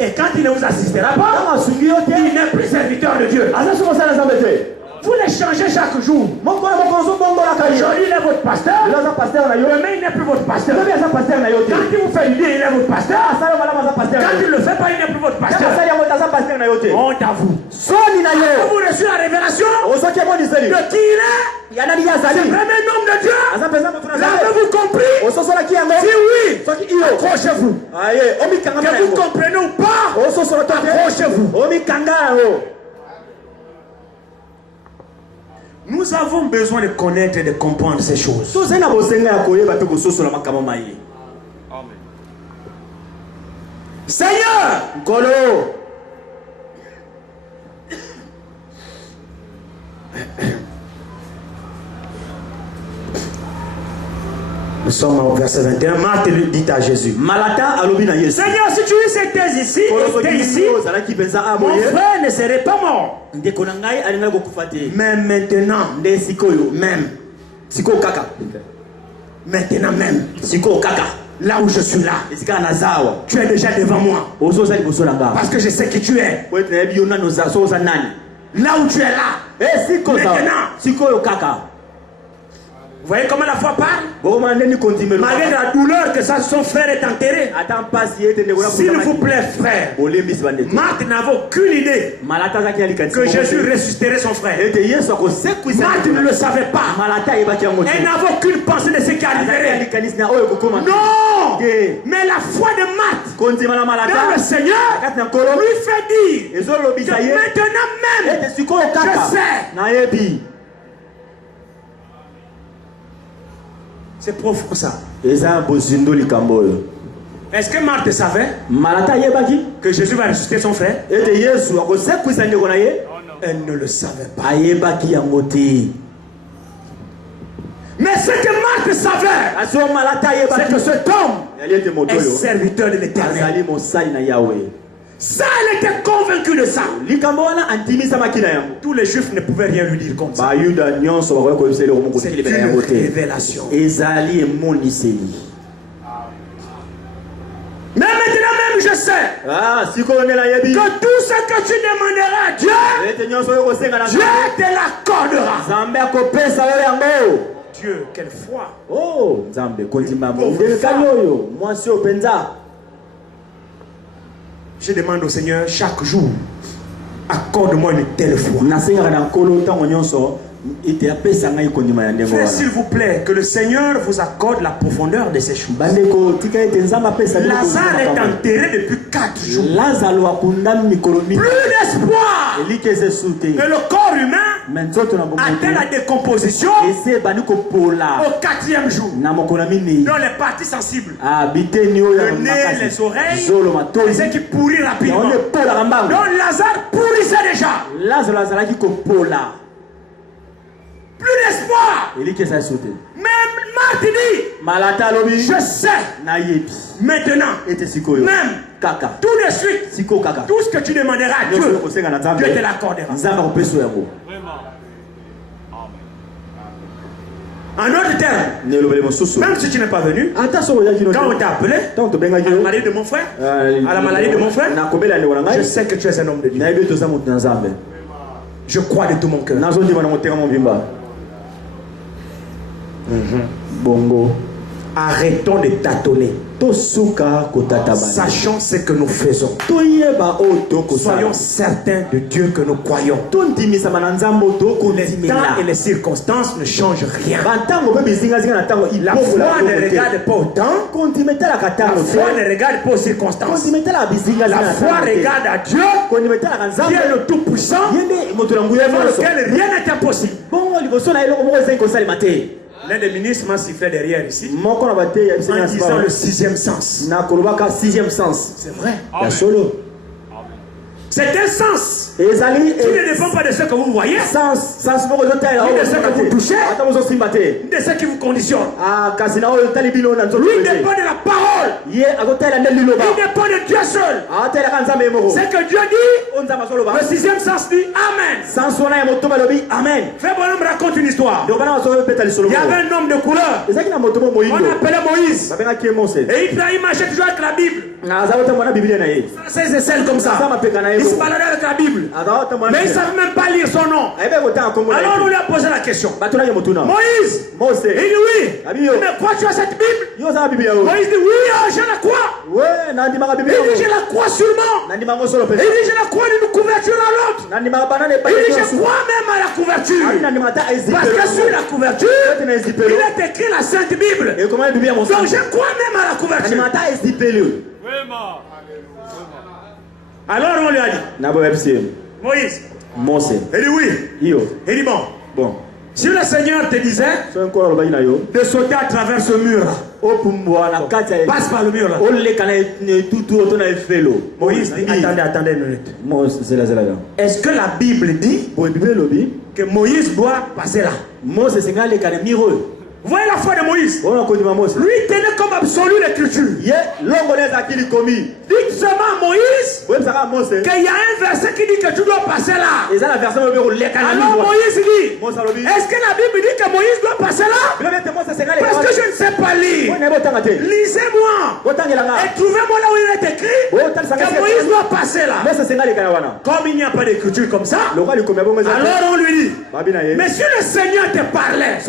Et quand il ne vous assistera pas, il n'est plus serviteur de Dieu. Vous les changez chaque jour. Aujourd'hui il est votre pasteur, demain il n'est plus votre pasteur. Quand il vous fait du bien, il est votre pasteur. Quand il ne le fait pas, il n'est plus votre pasteur. Honte à vous. Vous reçu la révélation de qui il est. C'est vraiment un homme de Dieu. L'avez-vous compris? Si oui, accrochez-vous. Que vous comprenez ou pas, accrochez-vous. Nous avons besoin de connaître et de comprendre ces choses. Seigneur, nous sommes au verset 21. Marthe dit à Jésus, Seigneur, si tu étais ici, mon frère ne serait pas mort. Mais maintenant, même, là où je suis là, tu es déjà devant moi. Parce que je sais qui tu es. Là où tu es là, maintenant. Vous voyez comment la foi parle? Malgré la douleur que son frère est enterré. S'il vous plaît, frère, Marthe n'avait aucune idée que Jésus ressusciterait son frère. Marthe ne le savait pas. Elle n'avait aucune pensée de ce qui arriverait. Non! Mais la foi de Marthe dans le Seigneur lui fait dire que maintenant même, je sais. C'est profond ça. Est-ce que Marthe savait que Jésus va ressusciter son frère? Elle ne le savait pas. Mais ce que Marthe savait, c'est que cet homme est serviteur de l'Éternel. Ça, elle était convaincue de ça. Tous les juifs ne pouvaient rien lui dire comme ça. C'est une révélation. Mais maintenant même je sais que tout ce que tu demanderas à Dieu, Dieu te l'accordera. Dieu, quelle foi. Oh, Je demande au Seigneur chaque jour, accorde-moi une telle foi. Frère, s'il vous plaît, que le Seigneur vous accorde la profondeur de ces choses. Lazare est enterré depuis 4 jours. Plus d'espoir. Et le corps humain atteint la décomposition au 4e jour. Dans les parties sensibles, le nez, les oreilles, et ce qui pourrit rapidement. Donc Lazare pourrissait déjà. Plus d'espoir. Même Marthe dit, je sais maintenant, même tout de suite, tout ce que tu demanderas à Dieu, Dieu te l'accordera. En d'autres termes, même si tu n'es pas venu, quand on t'a appelé à la maladie de mon frère, je sais que tu es un homme de Dieu. Je crois de tout mon cœur. Bongo. Arrêtons de tâtonner. Sachons ce que nous faisons. Soyons certains de Dieu que nous croyons. Les temps et les circonstances ne changent rien. La foi ne regarde pas au temps. La foi ne regarde pas aux circonstances. La foi regarde à Dieu, qui est le Tout-Puissant, devant lequel rien n'est impossible. L'un des ministres m'a sifflé derrière ici en disant le 6e sens. C'est vrai. C'est un sens Tu ne dépends pas de ce que vous voyez, ni de ce que vous touchez, ni de ce qui vous conditionne. Lui dépend de la parole. Il dépend de Dieu seul. Ce que Dieu dit, le sixième sens dit Amen. Frère Bonhomme raconte une histoire. Il y avait un homme de couleur. On appelait Moïse. Et il marchait toujours avec la Bible. Français et celle comme ça. Il se baladait avec la Bible. Mais il ne savait même pas lire son nom. Alors on lui a posé la question. Moïse, il dit oui. Mais quoi tu as cette Bible? Moïse dit oui, je la crois. Il dit je la crois sûrement. Il dit je la crois d'une couverture à l'autre. Il dit je crois même à la couverture. Parce que sur la couverture, il est écrit la Sainte Bible. Donc je crois même à la couverture. Alors on lui a dit Moïse, il dit oui. Il dit bon. Si le Seigneur te disait de sauter à travers ce mur là, passe par le mur là. Moïse dit attendez une minute. Est-ce que la Bible dit que Moïse doit passer là? Vous voyez la foi de Moïse? Lui tenait comme absolu l'écriture. Dites seulement à Moïse qu'il y a un verset qui dit que tu dois passer là. Alors Moïse dit, est-ce que la Bible dit que Moïse doit passer là? Parce que je ne sais pas lire. Lisez-moi et trouvez-moi là où il est écrit que Moïse doit passer là. Comme il n'y a pas d'écriture comme ça, alors on lui dit, mais si le Seigneur te parlait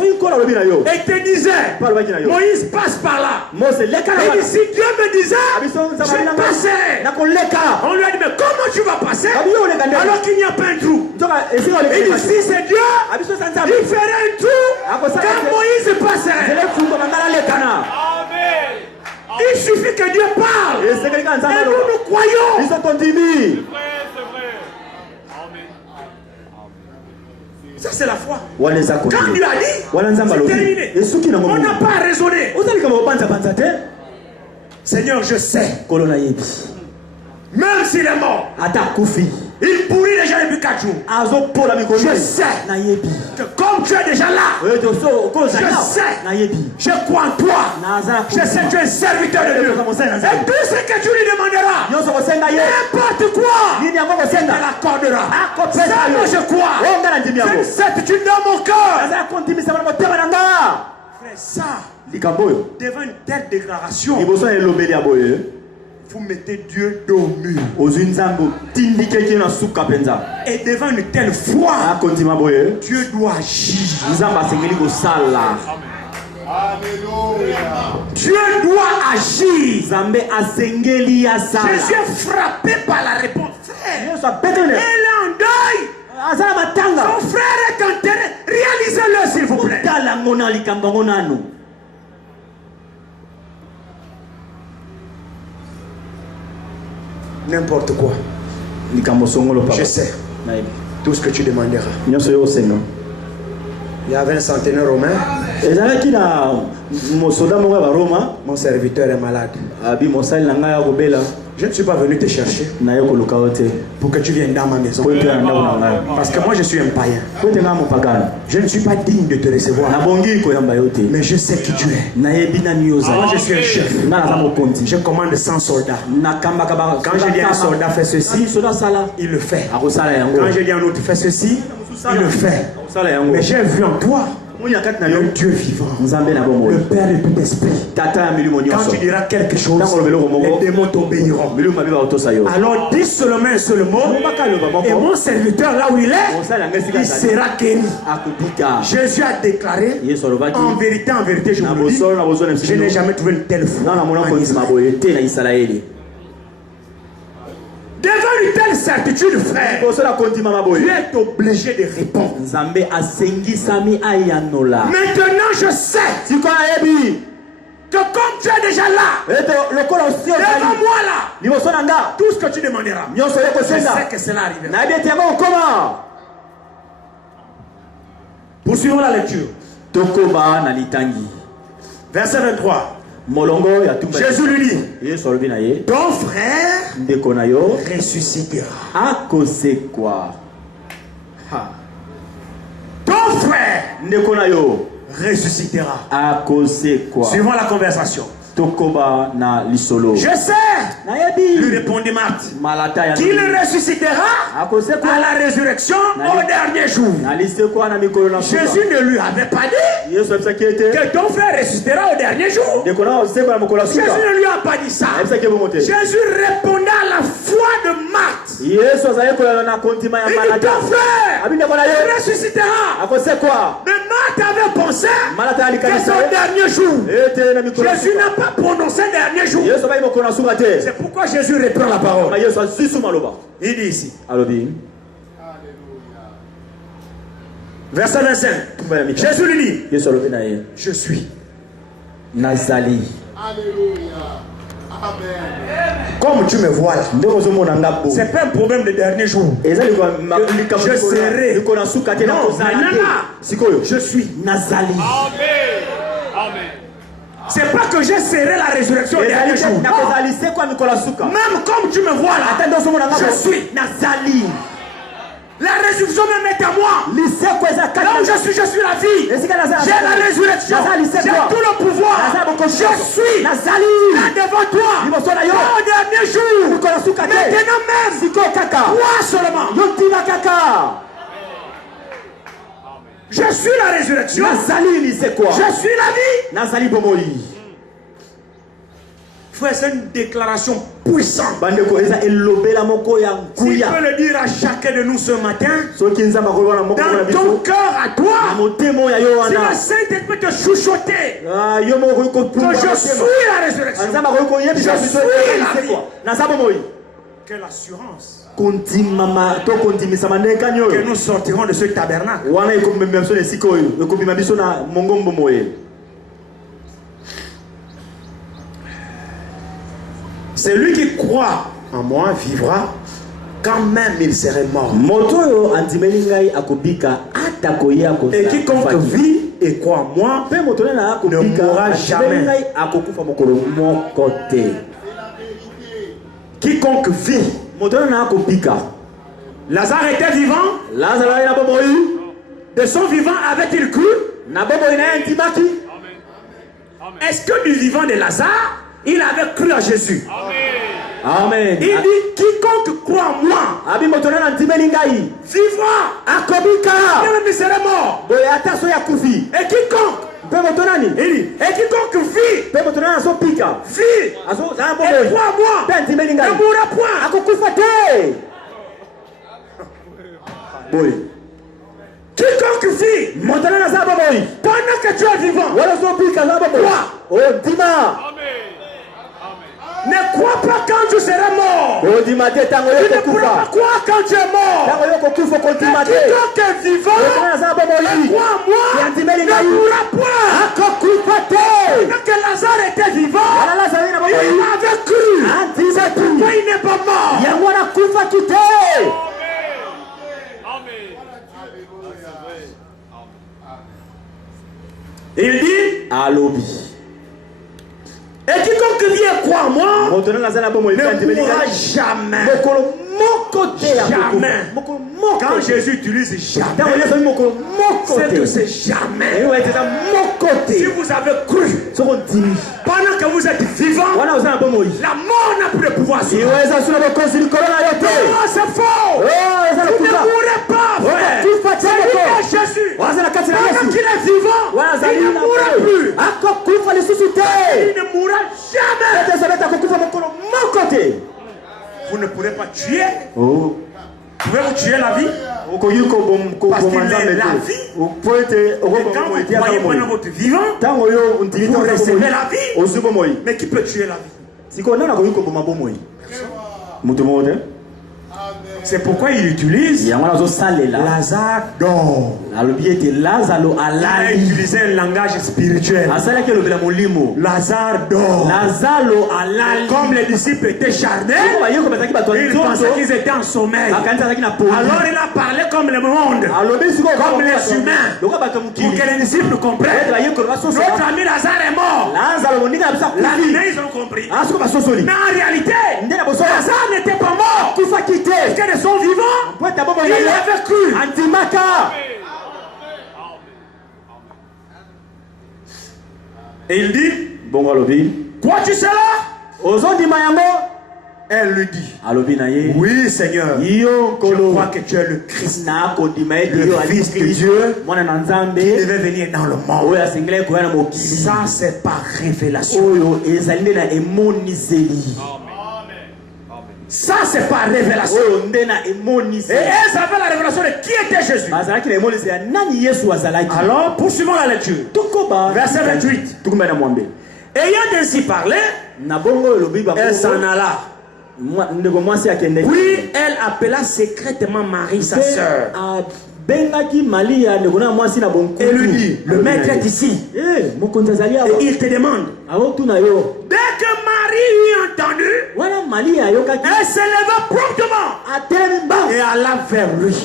et te disait, Moïse passe par là, il dit, si Dieu me disait, je passerai. On lui a dit, mais comment tu vas passer alors qu'il n'y a pas un trou? Il dit, si c'est Dieu, il ferait un trou quand Moïse passerait. Il suffit que Dieu parle et nous croyons. Ça c'est la foi. Quand Dieu a dit, c'est terminé. On n'a pas à raisonner. Seigneur, je sais. Même s'il est mort, il pourrit déjà depuis 4 jours. Je sais que comme tu es déjà là, je sais, je crois en toi. Je sais que tu es un serviteur de Dieu. Et tout ce que tu lui demanderas, n'importe quoi, il te l'accordera. Ça, moi je crois. C'est une certitude dans mon cœur. Frère, ça, devant une telle déclaration, vous mettez Dieu dos au mur. Et devant une telle foi, Dieu doit agir. Dieu doit agir. Jésus est frappé par la réponse. Frère, elle est en deuil. Son frère est enterré. Réalisez-le s'il vous plaît. N'importe quoi. Je sais tout ce que tu demanderas. Il y avait un centenaire romain. Mon serviteur est malade. Je ne suis pas venu te chercher pour que tu viennes dans ma maison. Parce que moi je suis un païen. Je ne suis pas digne de te recevoir. Mais je sais qui tu es. Moi je suis un chef. Je commande 100 soldats. Quand je dis un soldat fait ceci, il le fait. Quand je dis un autre fait ceci, il le fait. Mais j'ai vu en toi le Dieu vivant, le Père de tout esprit. Quand tu diras quelque chose, les démons t'obéiront. Alors dis seulement un seul mot, et mon serviteur là où il est, il sera guéri. Jésus a déclaré, en vérité, je vous le dis, je n'ai jamais trouvé une telle foi. Devant une telle certitude, frère, tu es obligé de répondre. Maintenant, je sais que comme tu es déjà là, devant moi là, tout ce que tu demanderas, je sais que cela arrivera. Poursuivons la lecture. Verset 23. Jésus lui dit, ton frère ressuscitera. Ton frère ressuscitera. Suivant la conversation. Je sais, lui répondit Marthe, qu'il ressuscitera à la résurrection au dernier jour. Jésus ne lui avait pas dit que ton frère ressuscitera au dernier jour. Jésus ne lui a pas dit ça. Jésus répondait à la foi de Marthe. Il dit ton frère ressuscitera. Mais Marthe avait pensé que c'est au dernier jour. Jésus n'a pas prononcé dernier jour. C'est pourquoi Jésus reprend la parole. Il dit ici. Verset 25. Jésus lui dit, je suis. Nazali. Alléluia. Amen. Comme tu me vois là, c'est pas un problème de dernier jour. Je serai. Non, je suis. Nazali. Amen. C'est pas que je serai la résurrection des derniers jours. Même comme tu me vois là, je suis. Nazali. La résurrection même est à moi. Là où je suis la vie. J'ai la résurrection. J'ai tout le pouvoir. Je suis là devant toi. Au dernier jour. Maintenant même. Toi seulement. Je suis la résurrection. Je suis la vie. Frère, c'est une déclaration puissante. Si tu peux le dire à chacun de nous ce matin, dans ton cœur à toi, si le Saint-Esprit te chuchoter, que je suis la résurrection, je suis la vie. Quelle assurance que nous sortirons de ce tabernacle. Celui qui croit en moi vivra quand même il serait mort. Et quiconque vit et croit en moi ne mourra jamais. Quiconque vit. Lazare était vivant. De son vivant avait-il cru? Est-ce que du vivant de Lazare, il avait cru à Jésus? Amen. Il dit quiconque croit en moi vivra. Même il serait mort. Et quiconque et quiconque vit et croit en moi ne mourra point. Quiconque vit pendant que tu es vivant, ne crois pas quand tu seras mort. Tu ne pourras pas croire quand tu es mort. Mais quiconque est vivant et croit en moi ne mourra point. Pendant que Lazare était vivant, il avait cru. C'est pourquoi il n'est pas mort. Il dit et quiconque vit et croit en moi ne mourra jamais. Jamais. Quand Jésus utilise jamais, c'est que c'est jamais. Si vous avez cru pendant que vous êtes vivant, la mort n'a plus de pouvoir sur vous. C'est faux. Vous ne mourrez pas, frère. C'est lui qui est Jésus. Pendant qu'il est vivant, il ne mourra plus. Il ne mourra jamais. Vous ne pourrez pas tuer. Pouvez-vous tuer la vie? Parce qu'il est la vie. Et quand vous croyez pendant votre vivant, vous recevez la vie. Mais qui peut tuer la vie? Amen. C'est pourquoi il utilise Lazare dort. Il a utilisé un langage spirituel. Lazare dort. Comme les disciples étaient charnés, ils pensaient qu'ils étaient en sommeil. Alors il a parlé comme le monde, comme les humains, pour que les disciples comprennent. Notre ami Lazare est mort. La nuit, ils ont compris. Mais en réalité, Lazare n'était pas mort. Parce que de son vivant, il avait cru. Et il dit, quoi tu sais là? Elle lui dit, oui Seigneur, je crois que tu es le Christ, le Fils de Dieu, qui devait venir dans le monde. Ça c'est par révélation. Ça c'est par révélation. Et elles avaient la révélation de qui était Jésus. Alors poursuivons la lecture. Verset 28. Ayant ainsi parlé, elle s'en alla. Puis elle appela secrètement Marie sa sœur. Et lui dit, le maître est ici. Et il te demande. Dès que Marie eut entendu, elle se leva promptement et alla vers lui.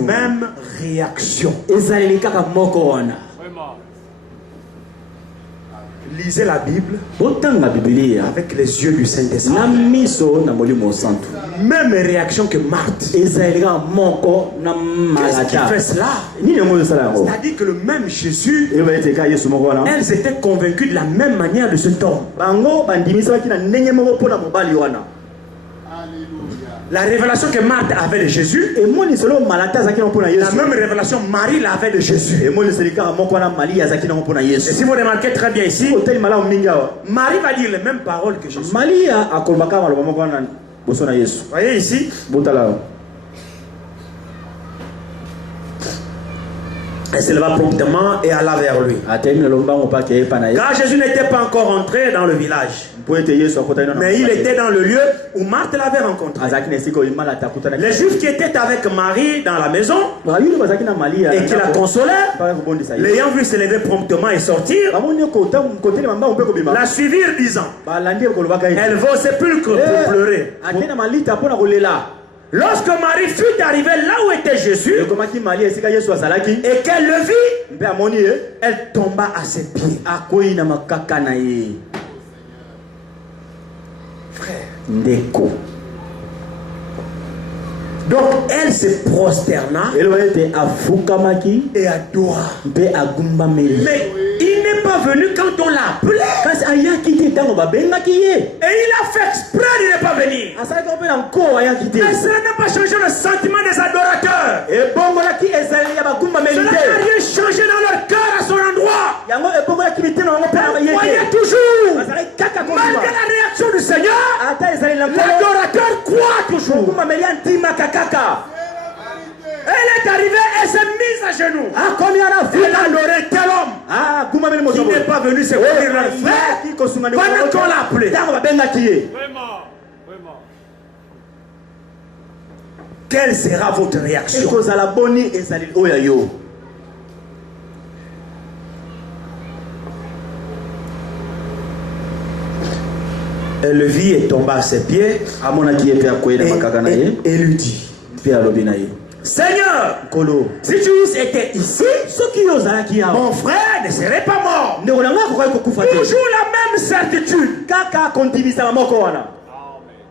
Même réaction. Lisez la Bible avec les yeux du Saint-Esprit. Même réaction que Marthe. Qu'est-ce qui fait cela? C'est-à-dire que le même Jésus, elles étaient convaincues de la même manière de cet homme. La révélation que Marthe avait de Jésus, la même révélation Marie l'avait de Jésus. Et si vous remarquez très bien ici, Marie va dire les mêmes paroles que Jésus. Voyez ici, elle se leva promptement et alla vers lui. Car Jésus n'était pas encore entré dans le village, mais il était dans le lieu où Marthe l'avait rencontré. Les Juifs qui étaient avec Marie dans la maison et qui la consolaient, l'ayant vu se lever promptement et sortir, la suivirent disant, elle va au sépulcre pour pleurer. Lorsque Marie fut arrivée là où était Jésus et qu'elle le vit, elle tomba à ses pieds. Frère, donc elle se prosterna et adora. Mais il n'est pas venu quand on l'a appelé. Et il a fait exprès de ne pas venir. Mais cela n'a pas changé le sentiment des adorateurs. Cela n'a rien changé dans leur cœur à son endroit. Elle croyait toujours. Malgré la réaction du Seigneur, l'adorateur croit toujours. Elle est arrivée et s'est mise à genoux. Elle a adoré tel homme qui n'est pas venu se couvrir leur frère pendant qu'on l'a appelé. Vraiment. Quelle sera votre réaction? Elle le vit et tomba à ses pieds et lui dit, Seigneur, si tu eussais été ici, mon frère ne serait pas mort. Toujours la même certitude.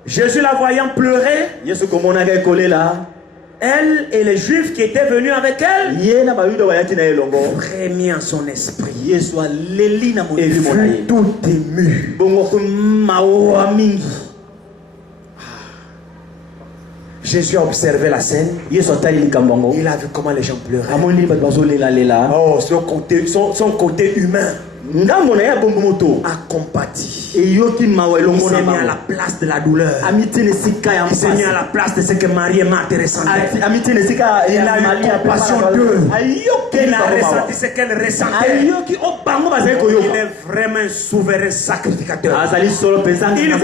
Jésus la voyant pleurer, elle et les Juifs qui étaient venus avec elle, frémit en son esprit et fut tout ému. Jésus a observé la scène. Il a vu comment les gens pleuraient. Oh, son côté humain a compati. Il s'est mis à la place de la douleur. Il s'est mis à la place de ce que Marie et Marthe ressentaient. Il a eu compassion d'eux. Il a ressenti ce qu'elle ressentait. Il est vraiment un souverain sacrificateur. Il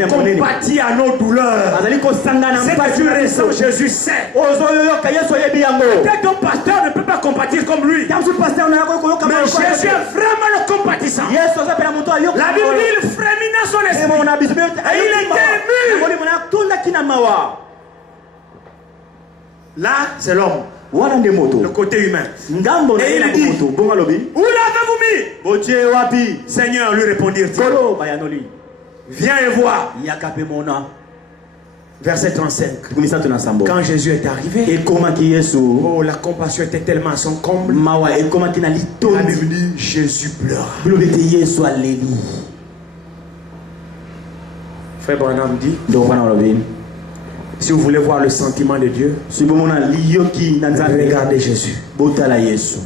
compatit à nos douleurs. Ce que tu ressens, Jésus sait. Peut-être ton pasteur ne peut pas compatir comme lui. Mais Jésus est vraiment le compatissant. La Bible dit il frémit dans son esprit. Et il était ému. Là, c'est l'homme. Le côté humain. Et il dit, où l'avez-vous mis? Seigneur, lui répondirent-ils, viens et vois. Verset 35. Quand Jésus est arrivé, oh, la compassion était tellement à son comble. La Bible dit, Jésus pleura. Frère Branham dit, si vous voulez voir le sentiment de Dieu, regardez Jésus.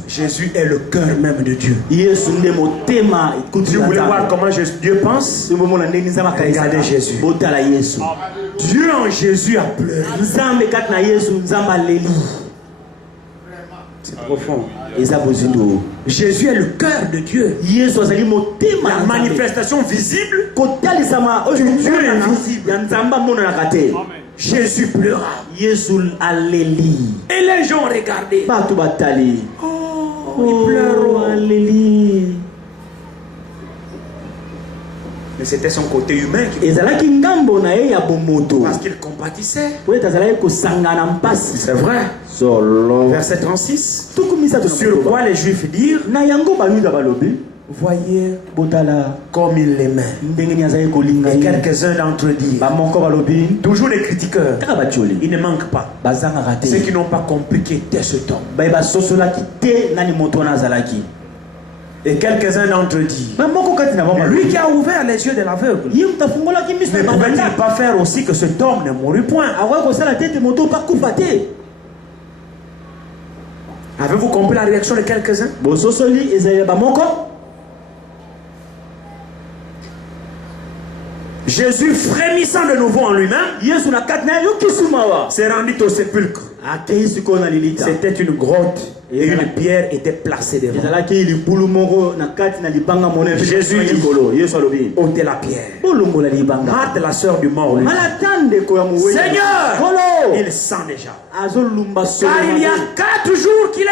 Jésus est le cœur même de Dieu. Si vous voulez voir comment Dieu pense, regardez Jésus. Dieu en Jésus a pleuré. C'est profond. Jésus est le cœur de Dieu. La manifestation visible du Dieu invisible. Jésus pleura. Et les gens regardaient. Oh, il pleure. Mais c'était son côté humain qui parce qu'il compatissait. C'est vrai. Verset 36. Sur quoi les Juifs dirent, voyez comme il l'aimait. Et quelques-uns d'entre eux disent, toujours les critiqueurs, ils ne manquent pas. Ceux qui n'ont pas compris qui était cet homme. Et quelques-uns d'entre eux disent, lui qui a ouvert les yeux de l'aveugle, ne pouvait-il pas faire aussi que cet homme ne mourut point? Avez-vous compris la réaction de quelques-uns? Jésus, frémissant de nouveau en lui-même, s'est rendu au sépulcre. C'était une grotte et une pierre était placée devant. Jésus dit, ôtez la pierre. Marthe, la sœur du mort, lui dit, Seigneur, il sent déjà. Car il y a 4 jours qu'il est là.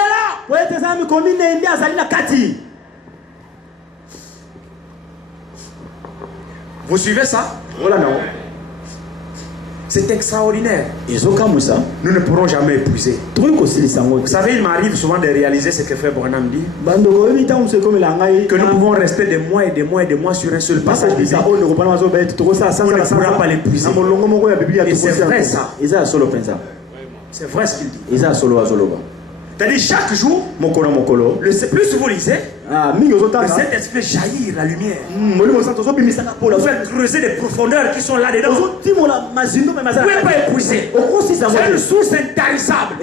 Vous suivez ça? C'est extraordinaire. Nous ne pourrons jamais épuiser. Vous savez, il m'arrive souvent de réaliser ce que Frère Branham dit. Que nous pouvons rester des mois et des mois et des mois sur un seul passage biblique. On ne pourra pas l'épuiser. Et c'est vrai ça. C'est vrai ce qu'il dit. C'est-à-dire chaque jour, plus vous lisez, le Saint-Esprit jaillit la lumière. Vous faites creuser des profondeurs qui sont là-dedans. Vous ne pouvez pas épuiser. C'est une source intarissable.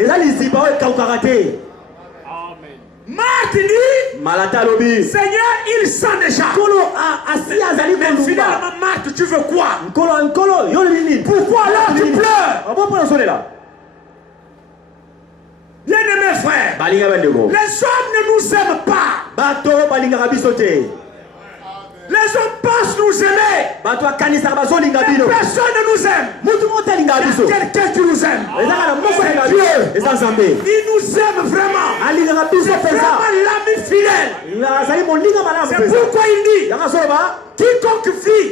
Marthe dit, Seigneur, il sent déjà. Mais finalement, Marthe, tu veux quoi? Pourquoi alors tu pleures? Bien-aimés frères, les hommes ne nous aiment pas. Les hommes pensent nous aimer. Mais personne ne nous aime. Il y a quelqu'un qui nous aime. C'est Dieu. Il nous aime vraiment. C'est vraiment l'ami fidèle. C'est pourquoi il dit, quiconque vit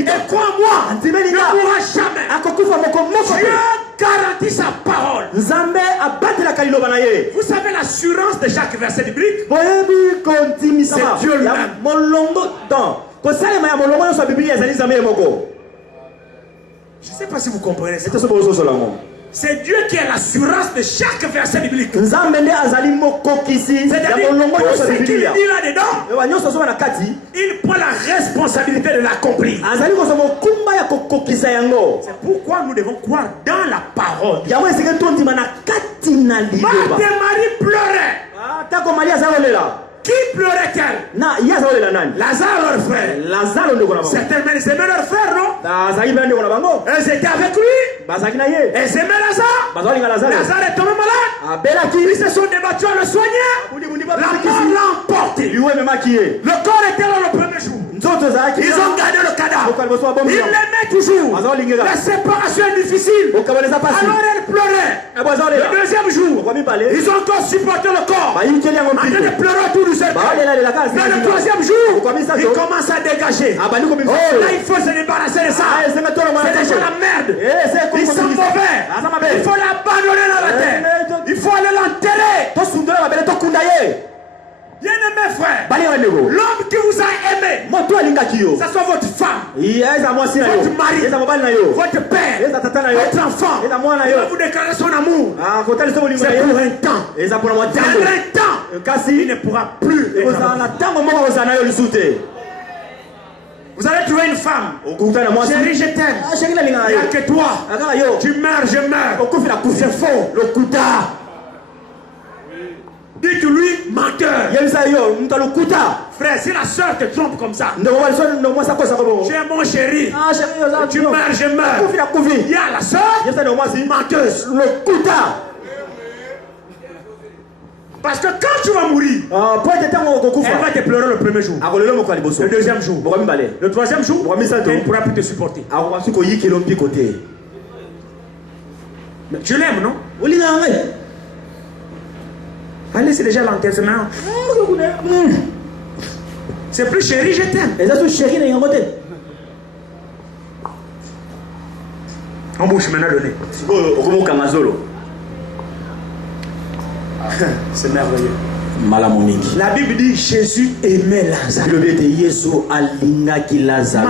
et croit en moi ne mourra jamais. Dieu garantit sa parole. Vous savez l'assurance de chaque verset biblique? C'est Dieu lui-même. Je ne sais pas si vous comprenez ça. C'est Dieu qui a l'assurance de chaque verset biblique. C'est-à-dire tout ce qu'il dit là-dedans, il prend la responsabilité de l'accomplir. C'est pourquoi nous devons croire dans la parole. Marthe et Marie pleuraient. Qui pleurait-elle? Lazare leur frère. Certainement ils aimaient leur frère, non? Elles étaient avec lui. Elles aimaient Lazare. Lazare est tombé malade. Ils se sont débattus à le soigner. La mort l'a emporté. Le corps était là le premier jour. Ils ont gardé le cadavre. Ils l'aimaient toujours. La séparation est difficile. Alors elle pleurait. Le deuxième jour, ils ont encore supporté le corps. En train de pleurer autour du cercueil. Mais le troisième jour, ils commencent à dégager. Oh, là, il faut se débarrasser de ça. C'est déjà la merde. Ils sont mauvais. Il faut l'abandonner dans la terre. Il faut aller l'enterrer. Bien-aimé frère, l'homme qui vous a aimé, ça soit votre femme, votre mari, votre père, votre enfant, il va vous déclarer son amour. C'est pour un temps. Dans un temps, il ne pourra plus. Vous allez trouver une femme. Chérie, je t'aime. Il n'y a que toi. Tu meurs, je meurs. C'est faux. Le Kouta. Dites-lui menteur. Frère, si la soeur te trompe comme ça, tu es mon chéri. Tu meurs, je meurs. Il y a la soeur menteuse. Le Kouta. Parce que quand tu vas mourir, elle va te pleurer le premier jour, le deuxième jour, le troisième jour, elle ne pourra plus te supporter. Mais tu l'aimes, non? Allez, c'est déjà l'encaissement. C'est plus chéri, je t'aime. En bouche maintenant le nez. C'est merveilleux. La Bible dit Jésus aimait Lazare.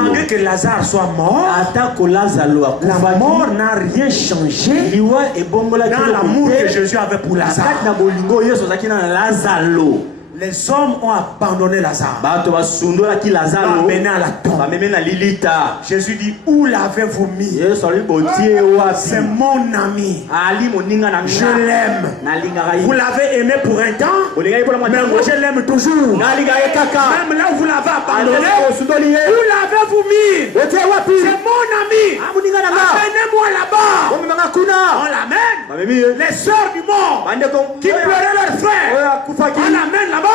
Malgré que Lazare soit mort, la mort n'a rien changé dans l'amour que Jésus avait pour Lazare. Les hommes ont abandonné Lazare. Amené à la tombe. Jésus dit, où l'avez-vous mis? C'est mon ami. Je l'aime. Vous l'avez aimé pour un temps, mais moi je l'aime toujours. Même là où vous l'avez abandonné, où l'avez-vous mis? C'est mon ami. Amenez-moi là-bas. On l'amène. Les sœurs du mort qui pleuraient leur frère, on l'amène là-bas.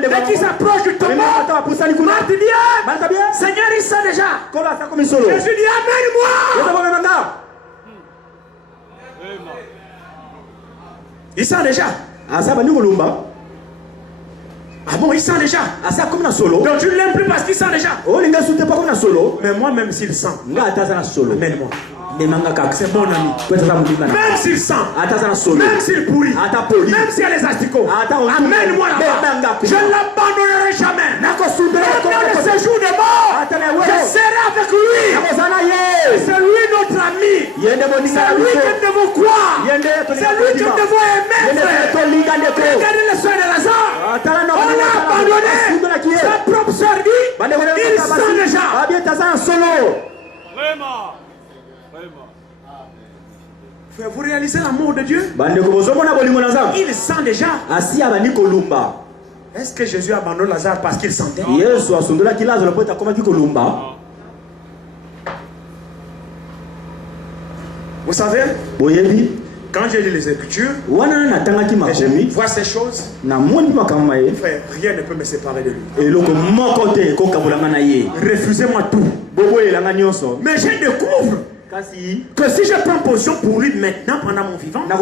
Dès qu'ils s'approchent du tombeau, Marthe dit, Seigneur, il sait déjà. Jésus dit, amène-moi. Il sent déjà. Ah bon, il sent déjà. Donc tu ne l'aimes plus parce qu'il sent déjà. Mais moi, même s'il sent, amène-moi. C'est mon ami. Même s'il sent, même s'il pourrit, même s'il y a les asticots, amène-moi là-bas. Je ne l'abandonnerai jamais. Même dans le séjour de mort, je serai avec lui. C'est lui notre ami. C'est lui que nous devons croire. C'est lui que nous devons aimer. Regardez le soin de Lazare. On l'a abandonné. Sa propre sœur dit, il sent déjà. Vraiment. Vous réalisez l'amour de Dieu? Il sent déjà. Est-ce que Jésus abandonne Lazare parce qu'il sentait? Vous savez, quand j'ai lu les Écritures, et je vois ces choses, frère, rien ne peut me séparer de lui. Refusez-moi tout. Mais je découvre que si je prends position pour lui maintenant pendant mon vivant, même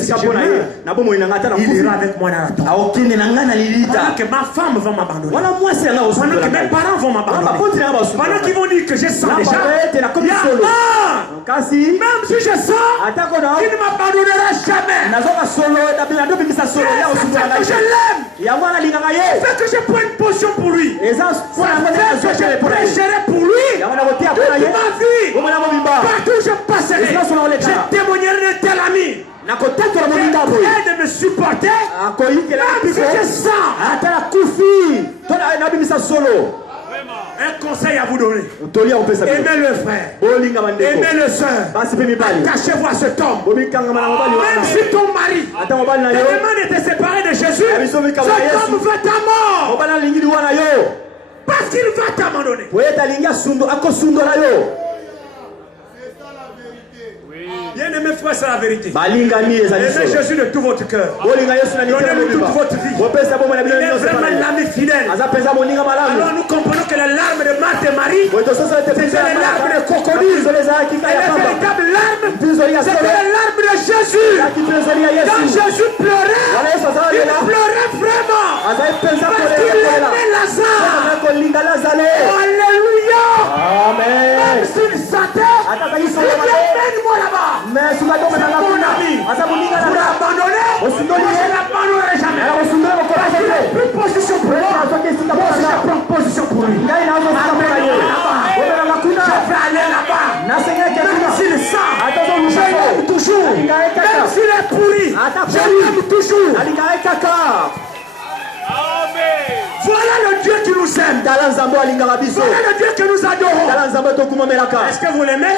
si je meurs, il ira avec moi dans la tombe. Pendant que ma femme va m'abandonner, pendant que mes parents vont m'abandonner, pendant qu'ils vont dire que je sens déjà, même si je sens qu'il ne m'abandonnera jamais, que je l'aime, fait que je prends une position pour lui, fait que je prêcherai pour lui toute ma vie. Partout où je passerai, je témoignerai de tel ami. Qui est de me supporter, même si je sens. Un conseil à vous donner. Aimez le frère. Aimez le soeur. Attachez-vous à cet homme. Même si ton mari était séparé de Jésus, cet homme veut ta mort. Parce qu'il va t'abandonner. Bien-aimés frères, c'est la vérité. Aimez Jésus de tout votre cœur. Donnez-lui toute votre vie. Il est vraiment l'ami fidèle. Alors nous comprenons que les larmes de Marthe et Marie, c'était les larmes de crocodile. Et les véritables larmes, c'était les larmes de Jésus. Quand Jésus pleurait, il pleurait vraiment. Parce qu'il aimait Lazare. Alléluia. Même s'il s'attend, emmène-moi là-bas. Mais c'est mon ami. Vous l'abandonnez, je ne l'abandonnerai jamais. Parce qu'il n'a plus position pour moi. Je prends position pour lui. Je vais aller là-bas. Même s'il est sale, je l'aime toujours. Même s'il est pourri, je l'aime toujours. Voilà le Dieu qui nous aime. Voilà le Dieu que nous adorons. Est-ce que vous l'aimez?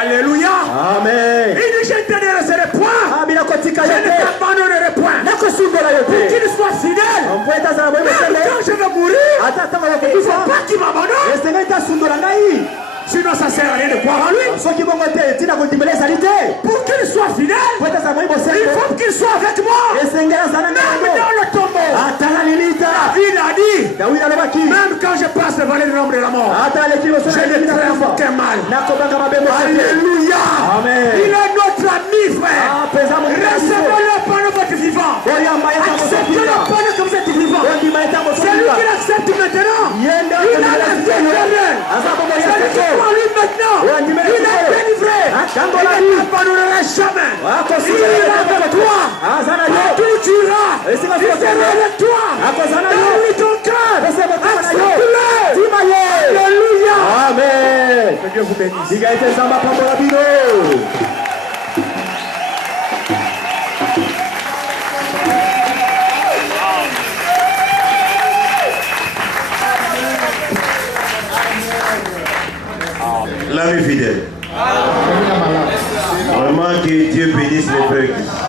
Alléluia. Amen. Il dit je ne te laisserai point. Je ne t'abandonnerai point. Pour qu'il soit fidèle. Même quand je vais mourir, il ne faut pas qu'il m'abandonne. Sinon ça ne sert à rien de croire en lui. Pour qu'il soit fidèle, il faut qu'il soit avec moi. Même dans le tombeau. David a dit, même quand je passe devant les l'ombre de la mort, je ne crains aucun mal. Alléluia. Il est notre ami, frère. Recevez-le pendant votre vivant. Acceptez-le pendant que vous êtes vivant. Celui qui l'accepte maintenant, il a la vie éternelle. Celui qui croit en lui maintenant, il est délivré. Il ne t'abandonnera jamais. Il est avec toi. Tout tu iras. Il sera avec toi. Donne-lui ton cœur. Accepte-le. Alléluia. Amen. Que Dieu vous bénisse. L'ami fidèle. Vraiment que Dieu bénisse les frères.